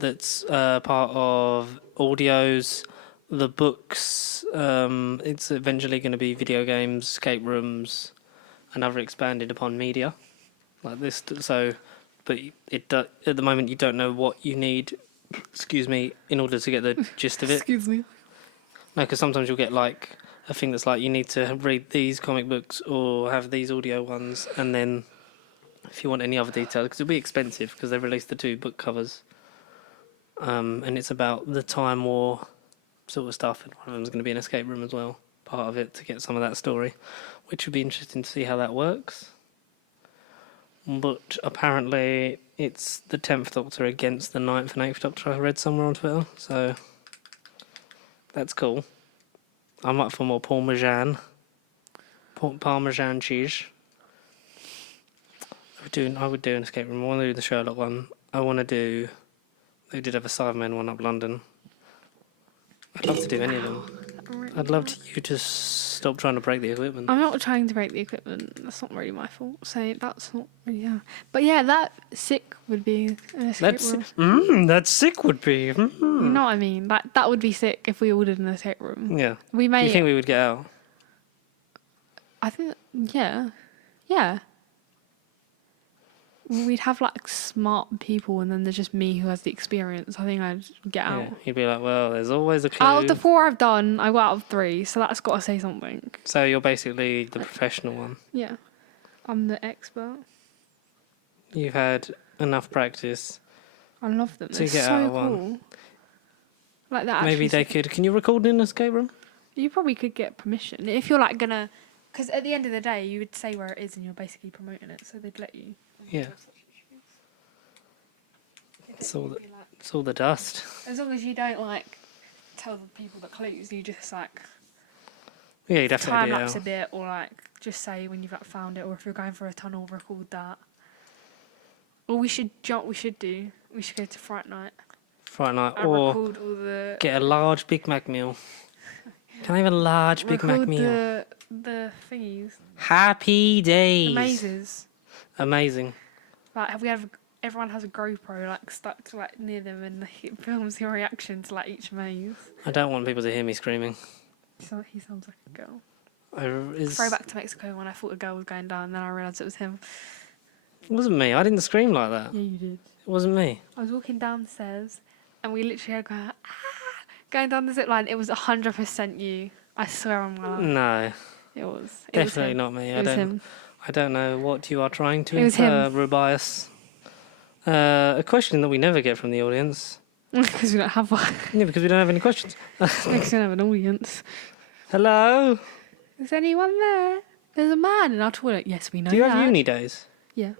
That's part of audios, the books. It's eventually going to be video games, escape rooms, and other expanded upon media like this. So, but at the moment you don't know what you need. Excuse me, in order to get the gist of it. Excuse me. No, because sometimes you'll get like a thing that's like you need to read these comic books or have these audio ones, and then if you want any other details, because it'll be expensive because they've released the 2 book covers. And it's about the Time War sort of stuff, and one of them's going to be an escape room as well, part of it, to get some of that story, which would be interesting to see how that works. But apparently it's the 10th Doctor against the 9th and 8th Doctor, I read somewhere on Twitter, so that's cool. I'm up for more Parmesan cheese. I would do an escape room. I want to do the Sherlock one. I want to do... They did have a Cybermen one up London. I'd love to do any of them. I'd love you to stop trying to break the equipment. I'm not trying to break the equipment. That's not really my fault. So that's not really. Yeah. But yeah, that sick would be an escape room. That sick would be. You know what I mean? That would be sick if we all did an escape room. Yeah. We Do may. you think we would get out? I think. Yeah. Yeah. we'd have like smart people, and then there's just me who has the experience. I think I'd get out. Yeah, you'd be like, well, there's always a clue. Out of the 4 I've done, I got out of 3, so that's got to say something. So you're basically the professional one. Yeah, I'm the expert. You've had enough practice. I love them. To They're get so out of cool. one. Like that. Maybe they could. Can you record in an escape room? You probably could get permission if you're like gonna, because at the end of the day, you would say where it is, and you're basically promoting it, so they'd let you. Yeah. It's all the dust. As long as you don't like tell the people the clues, you just like Yeah, you'd have to time edit lapse a out. bit, or like just say when you've like found it, or if you're going for a tunnel, record that. Or we should go to Fright Night Friday night. and Or record all the get a large Big Mac meal. Can I have a large Big Mac meal? the thingies, Happy days. the mazes. Amazing. Like everyone has a GoPro like stuck to like near them, and it films your reaction to like each maze. I don't want people to hear me screaming. So he sounds like a girl. Throwback to Mexico when I thought a girl was going down, and then I realised it was him. It wasn't me. I didn't scream like that. Yeah, you did. It wasn't me. I was walking downstairs, and we literally had going down the zip line. It was 100% you. I swear on my life. No, It was. definitely not me. It was him. I don't know what you are trying to It was infer, him. Rubius. A question that we never get from the audience. Because we don't have one. Yeah, because we don't have any questions. Because we don't have an audience. Hello? Is anyone there? There's a man in our toilet. Yes, we know Do you that. have uni days? Yeah.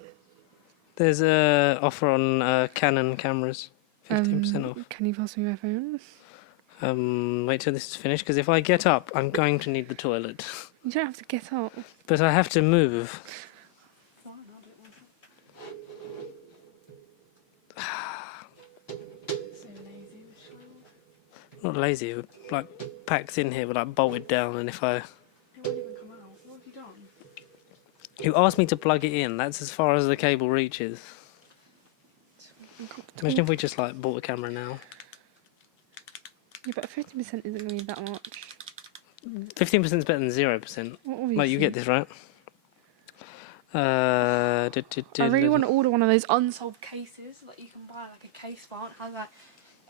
There's a offer on Canon cameras. 15% off. Can you pass me my phone? Wait till this is finished, because if I get up, I'm going to need the toilet. You don't have to get up. But I have to move. Not lazy, we're, like packed in here, we're like bolted down, and if I... It won't even come out. What have you done? You asked me to plug it in, that's as far as the cable reaches. Imagine if we just like bought a camera now. Yeah, but 50% isn't going to be that much. 15% is better than 0%. Well, Like, you get this, right? I really want to order one of those unsolved cases. Like, you can buy like a case file and have like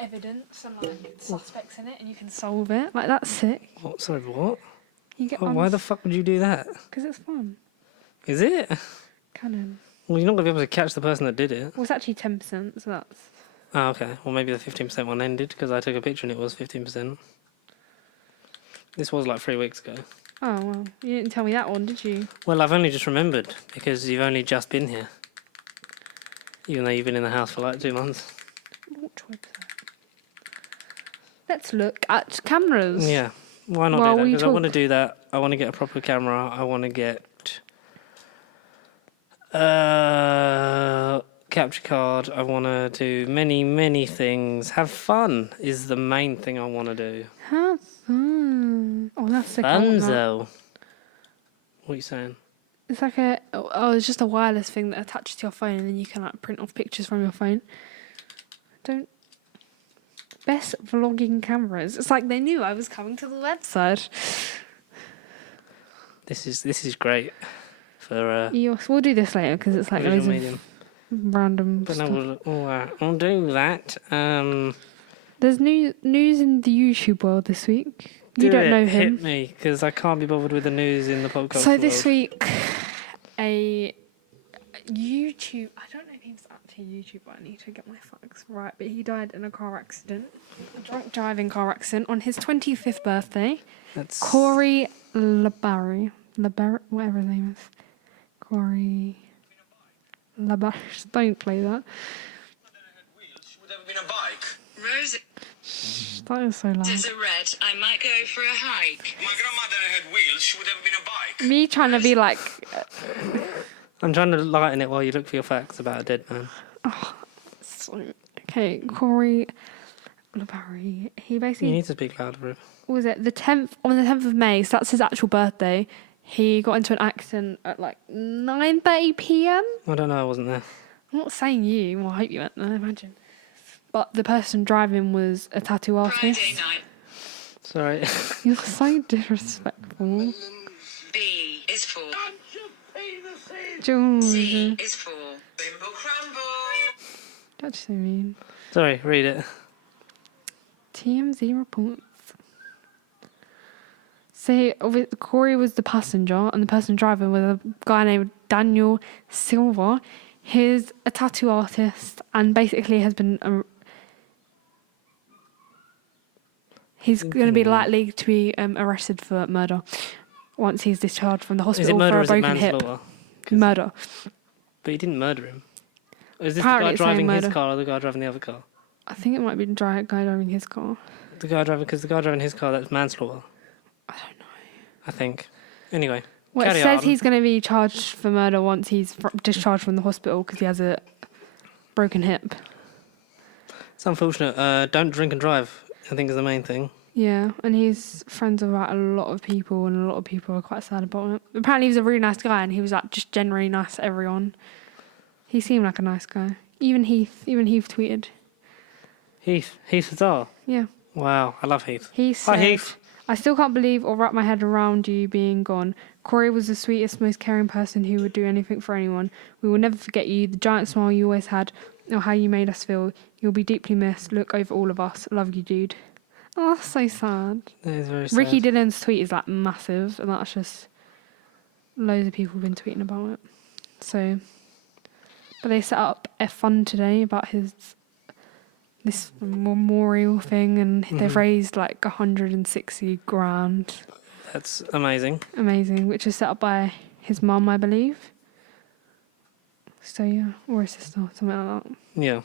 evidence and like suspects in it, and you can solve it. Like, that's sick. What? Sorry, what? You get Oh, why the fuck would you do that? Because it's fun. Is it? Canon. Well, you're not going to be able to catch the person that did it. Well, it's actually 10%, so that's... Oh, okay. Well, maybe the 15% one ended, because I took a picture and it was 15%. This was like 3 weeks ago. Oh, well. You didn't tell me that one, did you? Well, I've only just remembered, because you've only just been here. Even though you've been in the house for like 2 months. Which website? Let's look at cameras. Yeah. Why not Well, do that? we Because I talk- want to do that. I want to get a proper camera. I want to get... capture card. I want to do many things. Have fun is the main thing I want to do. Have fun. Oh, that's sick. I want that. Funzo. What are you saying? It's like it's just a wireless thing that attaches to your phone, and then you can like print off pictures from your phone. Best vlogging cameras. It's like they knew I was coming to the website. This is great for We'll do this later because it's like visual loads of medium. random But stuff. no, we'll do that. There's news in the YouTube world this week. You don't know him. Hit me, because I can't be bothered with the news in the podcast. So this world. week, a YouTube... I don't know if he was actually a YouTuber. I need to get my facts right. But he died in a car accident. A drunk driving car accident on his 25th birthday. That's Corey Labarry. Whatever his name is. Corey Labarry. Don't play that. Would have been a bike. Rose, That is so loud. is a red. I might go for a hike. My grandmother had wheels. She would have been a bike. Me trying to be like... I'm trying to lighten it while you look for your facts about a dead man. Okay, Corey Labarry. He You basically... need to speak louder, Ruth. What was it? On the 10th of May, so that's his actual birthday, he got into an accident at like 9:30 p.m. I don't know, I wasn't there. I'm not saying you. Well, I hope you went there, imagine. But the person driving was a tattoo Friday artist. night. Sorry. You're so disrespectful. B is for. George. C is for. Bimbo. crumble. That's so mean. Sorry, read it. TMZ reports. So Corey was the passenger, and the person driving was a guy named Daniel Silva. He's a tattoo artist, and basically has been. He's going to be likely to be arrested for murder once he's discharged from the Is hospital it murder for or a is it broken hip. manslaughter? 'Cause- Murder. But he didn't murder him. Is this Apparently the guy it's saying driving his murder. car or the guy driving the other car? I think it might be the guy driving his car. The guy driving, because the guy driving his car, that's manslaughter. I don't know. I think. Anyway, Well, it carry says on. he's going to be charged for murder once he's discharged from the hospital because he has a broken hip. It's unfortunate. Don't drink and drive, I think is the main thing. Yeah, and he's friends with like a lot of people, and a lot of people are quite sad about it. Apparently, he was a really nice guy, and he was like just generally nice to everyone. He seemed like a nice guy. Even Heath tweeted. Heath Hazar. Yeah, Wow, I love Heath. he said, Hi, Heath. "I still can't believe or wrap my head around you being gone. Corey was the sweetest, most caring person who would do anything for anyone. We will never forget you, the giant smile you always had, or how you made us feel. You'll be deeply missed. Look over all of us. Love you, dude." Oh, that's so sad. That is very sad. Ricky Dillon's tweet is like massive, and that's just loads of people have been tweeting about it. So, but they set up a fund today about this memorial thing, and they've raised like 160 grand. That's amazing. Amazing, which is set up by his mum, I believe. So yeah, or his sister, something like that. Yeah.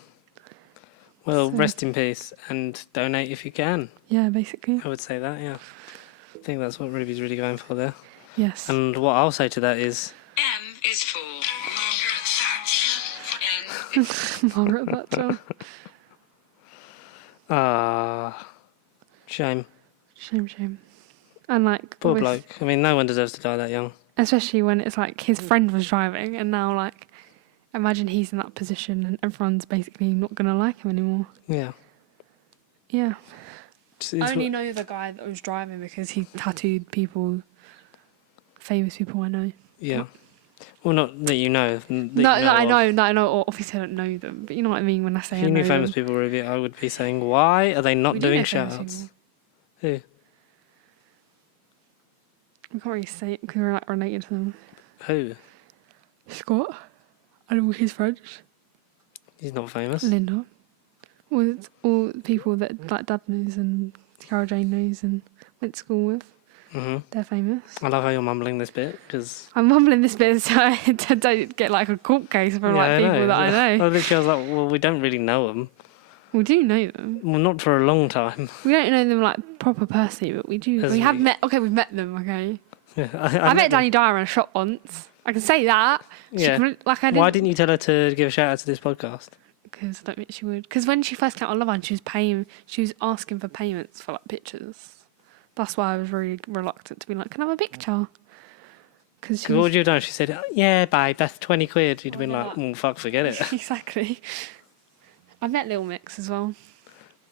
Well, So- rest in peace and donate if you can. Yeah, basically. I would say that, yeah. I think that's what Ruby's really going for there. Yes. And what I'll say to that is, M is for Margaret Thatcher. N Margaret Thatcher. shame. Shame. And like, Poor obvious- bloke. I mean, no one deserves to die that young. especially when it's like his friend was driving, and now like, imagine he's in that position, and everyone's basically not gonna like him anymore. Yeah. Yeah. It's I only know the guy that was driving because he tattooed people, famous people I know. yeah. Well, not that you know. That you I of. know. Or obviously, I don't know them, but you know what I mean when I say If I you know knew famous them. people, Ruby, I would be saying, why are they not We do doing know famous shout-outs? people. Who? We can't really say it because we're like related to them. Who? Scott and all his friends. He's not famous. Linda. All the people that like Dad knows and Cara Jane knows and went to school with. hmm They're famous. I love how you're mumbling this bit, because... I'm mumbling this bit so I don't get like a court case from like people that I know. I literally was like, well, we don't really know them. We do know them. Well, not for a long time. We don't know them like proper personally, but we do. As We have we- met. Okay, we've met them. Okay, Yeah, I met Danny Dyer in a shop once. I can say that. Yeah. Like I Why didn't. didn't you tell her to give a shout out to this podcast? Because I don't think she would. Because when she first came on Love Island, she was asking for payments for like pictures. That's why I was really reluctant to be like, can I have a picture? Because she What was, would you have done? She said, yeah, babe, that's 20 quid. You'd have been Why like, not? fuck, forget it. exactly. I met Lil Mix as well.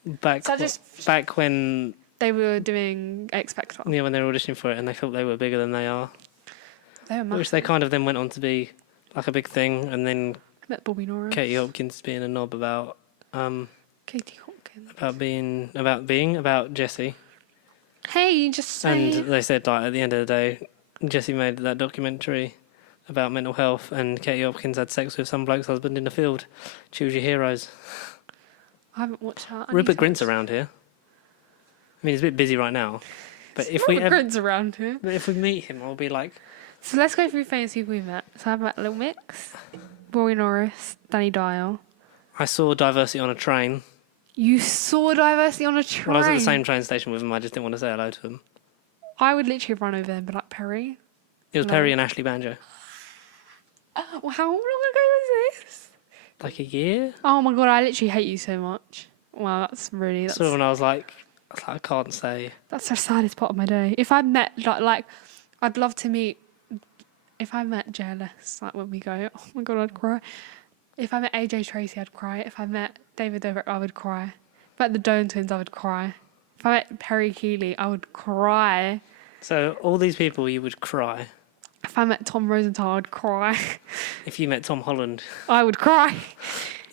Back, So I just- back when, They were doing X Factor. yeah, when they were auditioning for it and they thought they were bigger than they are. They were Which massive. they kind of then went on to be like a big thing. And then Met Bobby Norris. Katie Hopkins being a knob about Katie Hopkins. about Jessie. Hey, you just say. And they said, like, at the end of the day, Jessie made that documentary about mental health, and Katie Hopkins had sex with some bloke's husband in the field. Choose your heroes. I haven't watched that. Rupert Grint's around here. I mean, he's a bit busy right now. But if we Rupert ever, Grint's around here. but if we meet him, I'll be like, So let's go through famous people we've met. So I've met Lil Mix, Bobby Norris, Danny Dyer. I saw Diversity on a train. You saw Diversity on a train. When I was at the same train station with him, I just didn't want to say hello to him. I would literally run over there and be like, Perry. It was No. Perry and Ashley Banjo. Oh, well, how long ago was this? Like a year? Oh my god, I literally hate you so much. Wow, that's So when I was like, I can't say. that's the saddest part of my day. If I met like I'd love to meet. If I met JLS, like when we go, oh my god, I'd cry. If I met AJ Tracy, I'd cry. If I met David Dobrik, I would cry. If I met the Doan Twins, I would cry. If I met Perry Keeley, I would cry. So all these people, you would cry. If I met Tom Rosenthal, I'd cry. If you met Tom Holland. I would cry.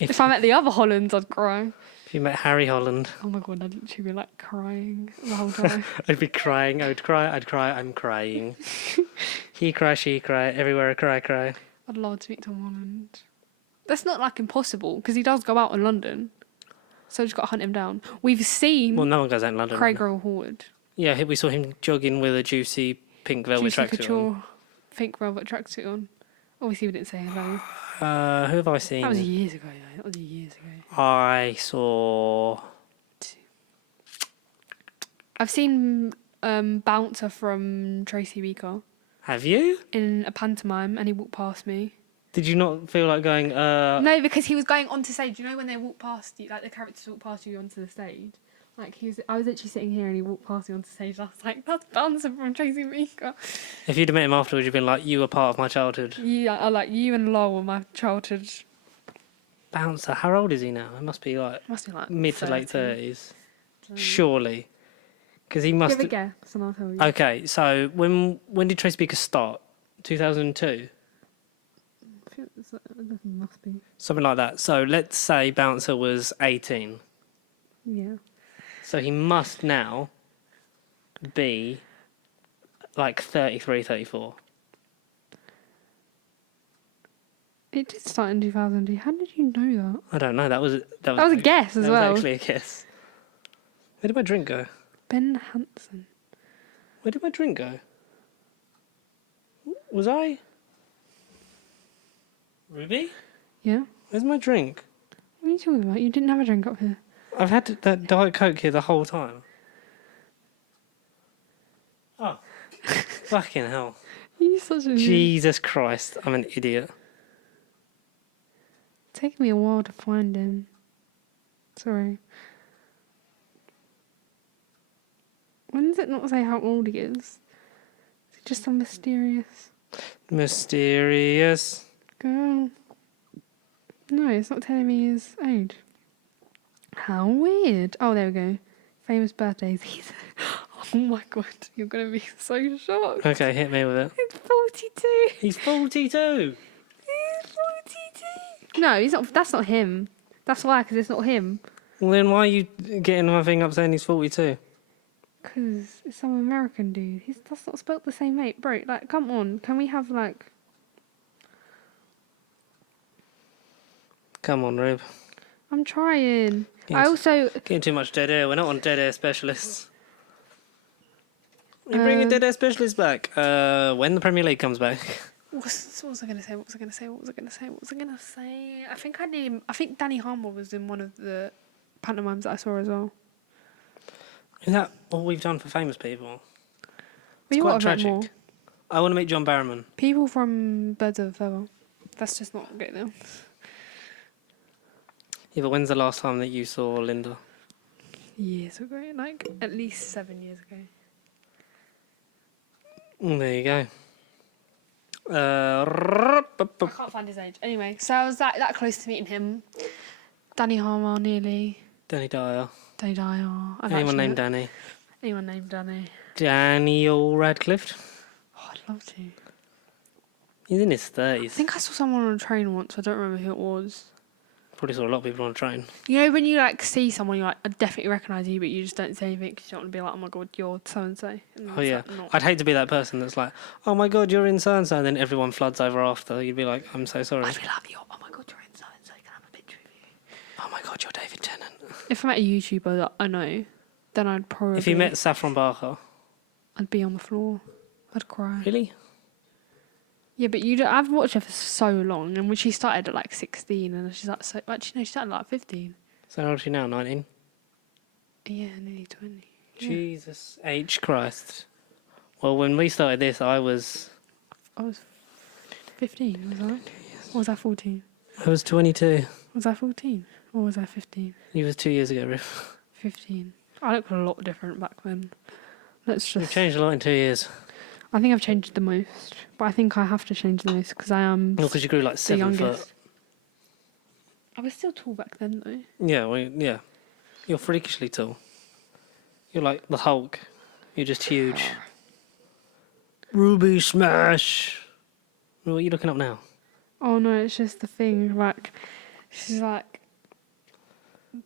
If, If I met the other Hollands, I'd cry. if you met Harry Holland. Oh my god, I'd literally be like crying the whole time. I'd be crying. I would cry. I'd cry. I'm crying. He cry. She cry. Everywhere I cry. Cry. I'd love to meet Tom Holland. That's not like impossible because he does go out in London. So just got to hunt him down. We've seen Well, no one goes out in London. Craig Earl Howard. Yeah, we saw him jogging with a juicy pink velvet Juicy tracksuit on. couture, pink velvet tracksuit on. Obviously, we didn't say hello. Who have I seen? That was years ago, though. That was years ago. I saw. I've seen Bouncer from Tracy Beaker Have you? in a pantomime, and he walked past me. Did you not feel like going? No, because he was going onto stage. You know when they walk past you, like the characters walk past you onto the stage. Like I was actually sitting here, and he walked past me onto stage. And I was like, "That's Bouncer from Tracy Beaker." If you'd have met him afterwards, you'd been like, "You were part of my childhood." Yeah, I like you and Lowell were my childhood. Bouncer. How old is he now? It must be like Must be like mid to 30. late 30s. Surely, because he must. Give a guess, and I'll tell you. Okay, so when did Trace Beaker start? 2002, Must be. something like that. So let's say Bouncer was 18. Yeah. So he must now be like 33, 34. It did start in 2000. How did you know that? I don't know. That was That was a guess as that well. was actually a guess. Where did my drink go? Ben Hansen. Where did my drink go? Was I? Ruby? Yeah. Where's my drink? What are you talking about? You didn't have a drink up here. I've had that Diet Coke here the whole time. Oh. Fucking hell. You're such a Jesus Christ. I'm an idiot. It's taken me a while to find him. Sorry. When does it not say how old he is? Is it just some mysterious Mysterious. girl? No, it's not telling me his age. How weird. Oh, there we go. Famous birthdays. He's... Oh my god, you're going to be so shocked. Okay, hit me with it. He's 42. He's 42. He's 42. No, he's not. That's not him. That's why, because it's not him. Well, then why are you getting my thing up saying he's 42? Because it's some American dude. That's not spelt the same, mate. Bro, like, come on. Can we have, like... Come on, Rube. I'm trying. Yes. I also... Getting too much dead air. We're not on dead air specialists. You're bringing dead air specialists back. When the Premier League comes back. What was I going to say? I think Danny Harmer was in one of the pantomimes that I saw as well. Is that all we've done for famous people? But you quite want to meet tragic. more. I want to meet John Barrowman. People from Birds of a Feather. That's just not good now. Yeah, but when's the last time that you saw Linda? Years ago. Like, at least 7 years ago. There you go. I can't find his age. Anyway, so I was that close to meeting him. Danny Harmer, nearly. Danny Dyer. Danny Dyer. Anyone named Danny? Anyone named Danny. Daniel Radcliffe. Oh, I'd love to. He's in his I 30s. think I saw someone on a train once. I don't remember who it was. Probably saw a lot of people on a train. You know when you like see someone, you're like, I definitely recognise you, but you just don't say anything because you don't want to be like, oh my god, you're so and so. Oh yeah, I'd hate to be that person that's like, oh my god, you're in so and so, and then everyone floods over after. You'd be like, I'm so sorry. I'd be like, oh my god, you're in so and so. Can I have a picture of you? Oh my god, you're David Tennant. If I met a YouTuber that I know, then I'd probably. If you met Saffron Barker, I'd be on the floor. I'd cry. really? Yeah, but I've watched her for so long, and when she started at like 16, and she's like so. Actually, no, she started at like 15. So how old is she now? 19. Yeah, nearly 20. Yeah. Jesus H Christ. Well, when we started this, I was 15, was I? Or was I 14? 22. Was I 14? Or was I 15? He was 2 years ago, Riff. 15. I looked a lot different back then. Let's You've just... changed a lot in 2 years. I think I've changed the most. But I think I have to change the most because I am Well, because you grew like the 7 foot. youngest. I was still tall back then, though. Yeah, well, yeah. You're freakishly tall. You're like the Hulk. You're just huge. Ruby Smash. What are you looking up now? Oh no, it's just the thing. Like, she's like,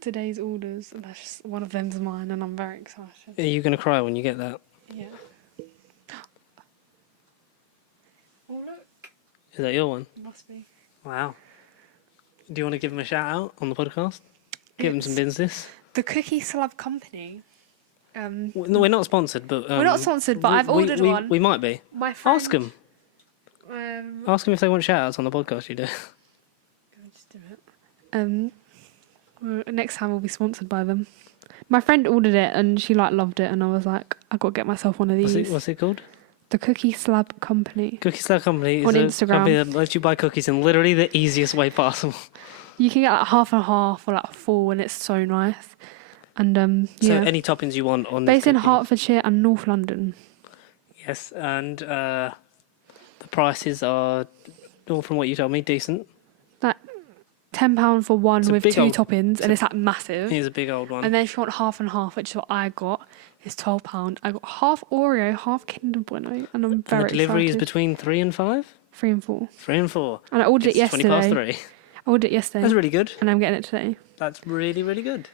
today's orders, and that's just one of them's mine, and I'm very excited. Are you going to cry when you get that? Yeah. Oh look, Is that your one? it must be. Wow. Do you want to give him a shout out on the podcast? Give him some It's business. The Cookie Slab Company. No, we're not sponsored, but We're not sponsored, but I've ordered one. We might be. My friend. Ask them. Um, Ask them if they want shout outs on the podcast. You do. Just do it. Next time we'll be sponsored by them. My friend ordered it and she like loved it, and I was like, I got to get myself one of these. What's it called? The Cookie Slab Company. Cookie Slab Company is On a Instagram. company that lets you buy cookies in literally the easiest way possible. You can get like half and half or like full, and it's so nice. And So yeah, any toppings you want on. based this in cookie. Hertfordshire and North London. Yes, and the prices are, all from what you told me, decent. Like £10 for one It's a with big 2 old- toppings, and it's like massive. Here's a big old one. And then if you want half and half, which is what I got, is £12. I got half Oreo, half Kinder Bueno, and I'm very And the delivery is excited. between 3 and 5? 3 and 4. 3 and 4. And I ordered It's it yesterday. 20 past 3. I ordered it yesterday, That's really good. and I'm getting it today. That's really, really good.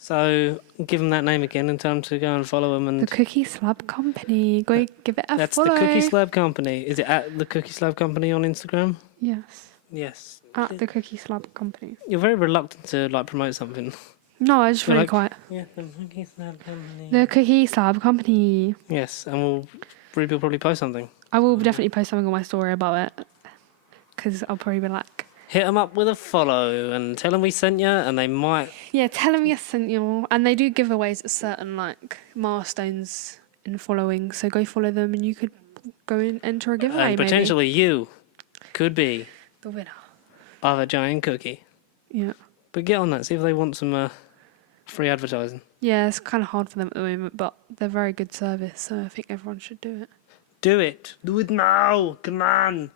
So give them that name again and tell them to go and follow them. The And Cookie Slab Company. Go give it a that's follow. the Cookie Slab Company. Is it at the Cookie Slab Company on Instagram? Yes, Yes. at the Cookie Slab Company. You're very reluctant to like promote something. No, I just You're really like- quiet. Yeah, the Cookie Slab Company. The Cookie Slab Company. Yes, and Ruby will probably post something. I will definitely post something on my story about it, because I'll probably be like, Hit them up with a follow and tell them we sent you, and they might. yeah, tell them yes, sent you. And they do giveaways at certain like milestones in following, so go follow them, and you could go and enter a giveaway. And potentially you could be maybe. The winner. of a giant cookie. Yeah. But get on that, see if they want some free advertising. Yeah, it's kind of hard for them at the moment, but they're very good service, so I think everyone should do it. Do it. Do it now. Come on.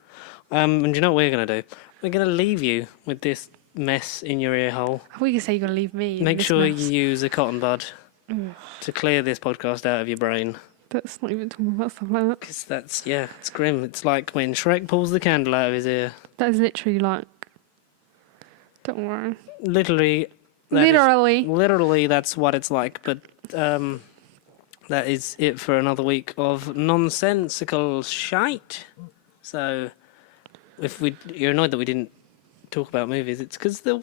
And do you know what we're going to do? We're going to leave you with this mess in your ear hole. We can say you're gonna leave me. in Make this sure mess. you use a cotton bud to clear this podcast out of your brain. That's not even talking about stuff like that. Because that's, yeah, it's grim. It's like when Shrek pulls the candle out of his ear. That is literally like. Don't worry. Literally. that is- Literally. literally, that's what it's like. But that is it for another week of nonsensical shite. So, if you're annoyed that we didn't talk about movies, it's because There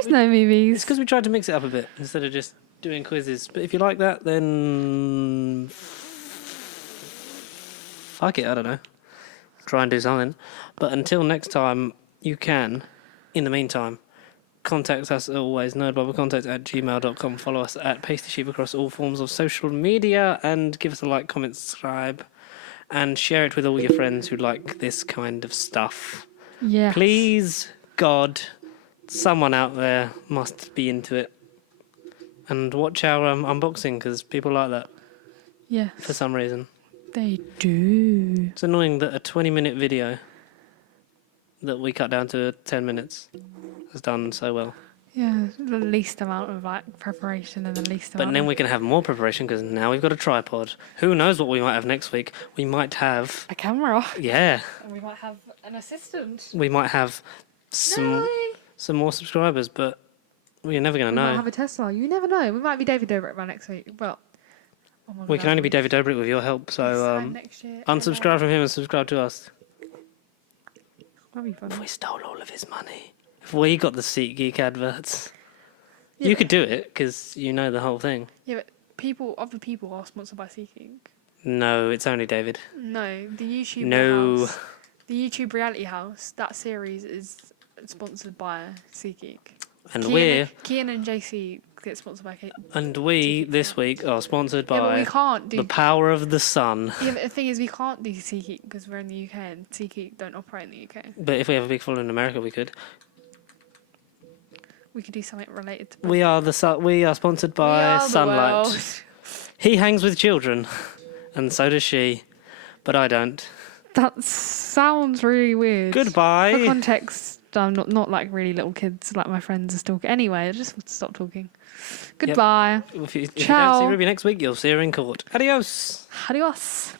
is no movies. we tried to mix it up a bit instead of just doing quizzes. But if you like that, then fuck it. I don't know. Try and do something. But until next time, you can. In the meantime, contact us always, nerdbubblecontact@gmail.com. Follow us at Pasty Sheep across all forms of social media, and give us a like, comment, subscribe, and share it with all your friends who like this kind of stuff. Yeah. Please, God, someone out there must be into it. And watch our unboxing, because people like that Yes. for some reason. They do. It's annoying that a 20-minute video that we cut down to 10 minutes has done so well. Yeah, the least amount of like preparation and the least But amount. then we can have more preparation because now we've got a tripod. Who knows what we might have next week? We might have, a camera. yeah, And we might have an assistant. we might have some more subscribers, but we're never going We to might know. have a Tesla. You never know. We might be David Dobrik by next week. Well, oh my We God, can only be David Dobrik with your help, this so time next year. unsubscribe from him and subscribe to us. That'd be fun. If we stole all of his money, if we got the SeatGeek adverts, Yeah, you but- could do it because you know the whole thing. Yeah, but other people are sponsored by SeaKeek. No, it's only David. No, the YouTube No. house, the YouTube Reality House, that series is sponsored by SeaKeek. And Kian and JC get sponsored by Kate. we this week are sponsored Yeah, but we by can't do. the power of the sun. Yeah, but the thing is, we can't do SeaKeek because we're in the UK and SeaKeek don't operate in the UK. But if we have a big following in America, we could. We could do something related to. We are we are sponsored We by are the Sunlight. world. He hangs with children, and so does she, but I don't. That sounds really weird. For Goodbye. context, I'm not like really little kids. Like my friends are still. Anyway, I just want to stop talking. Goodbye. If you don't Ciao. see Ruby next week, you'll see her in court. Adios. Adios.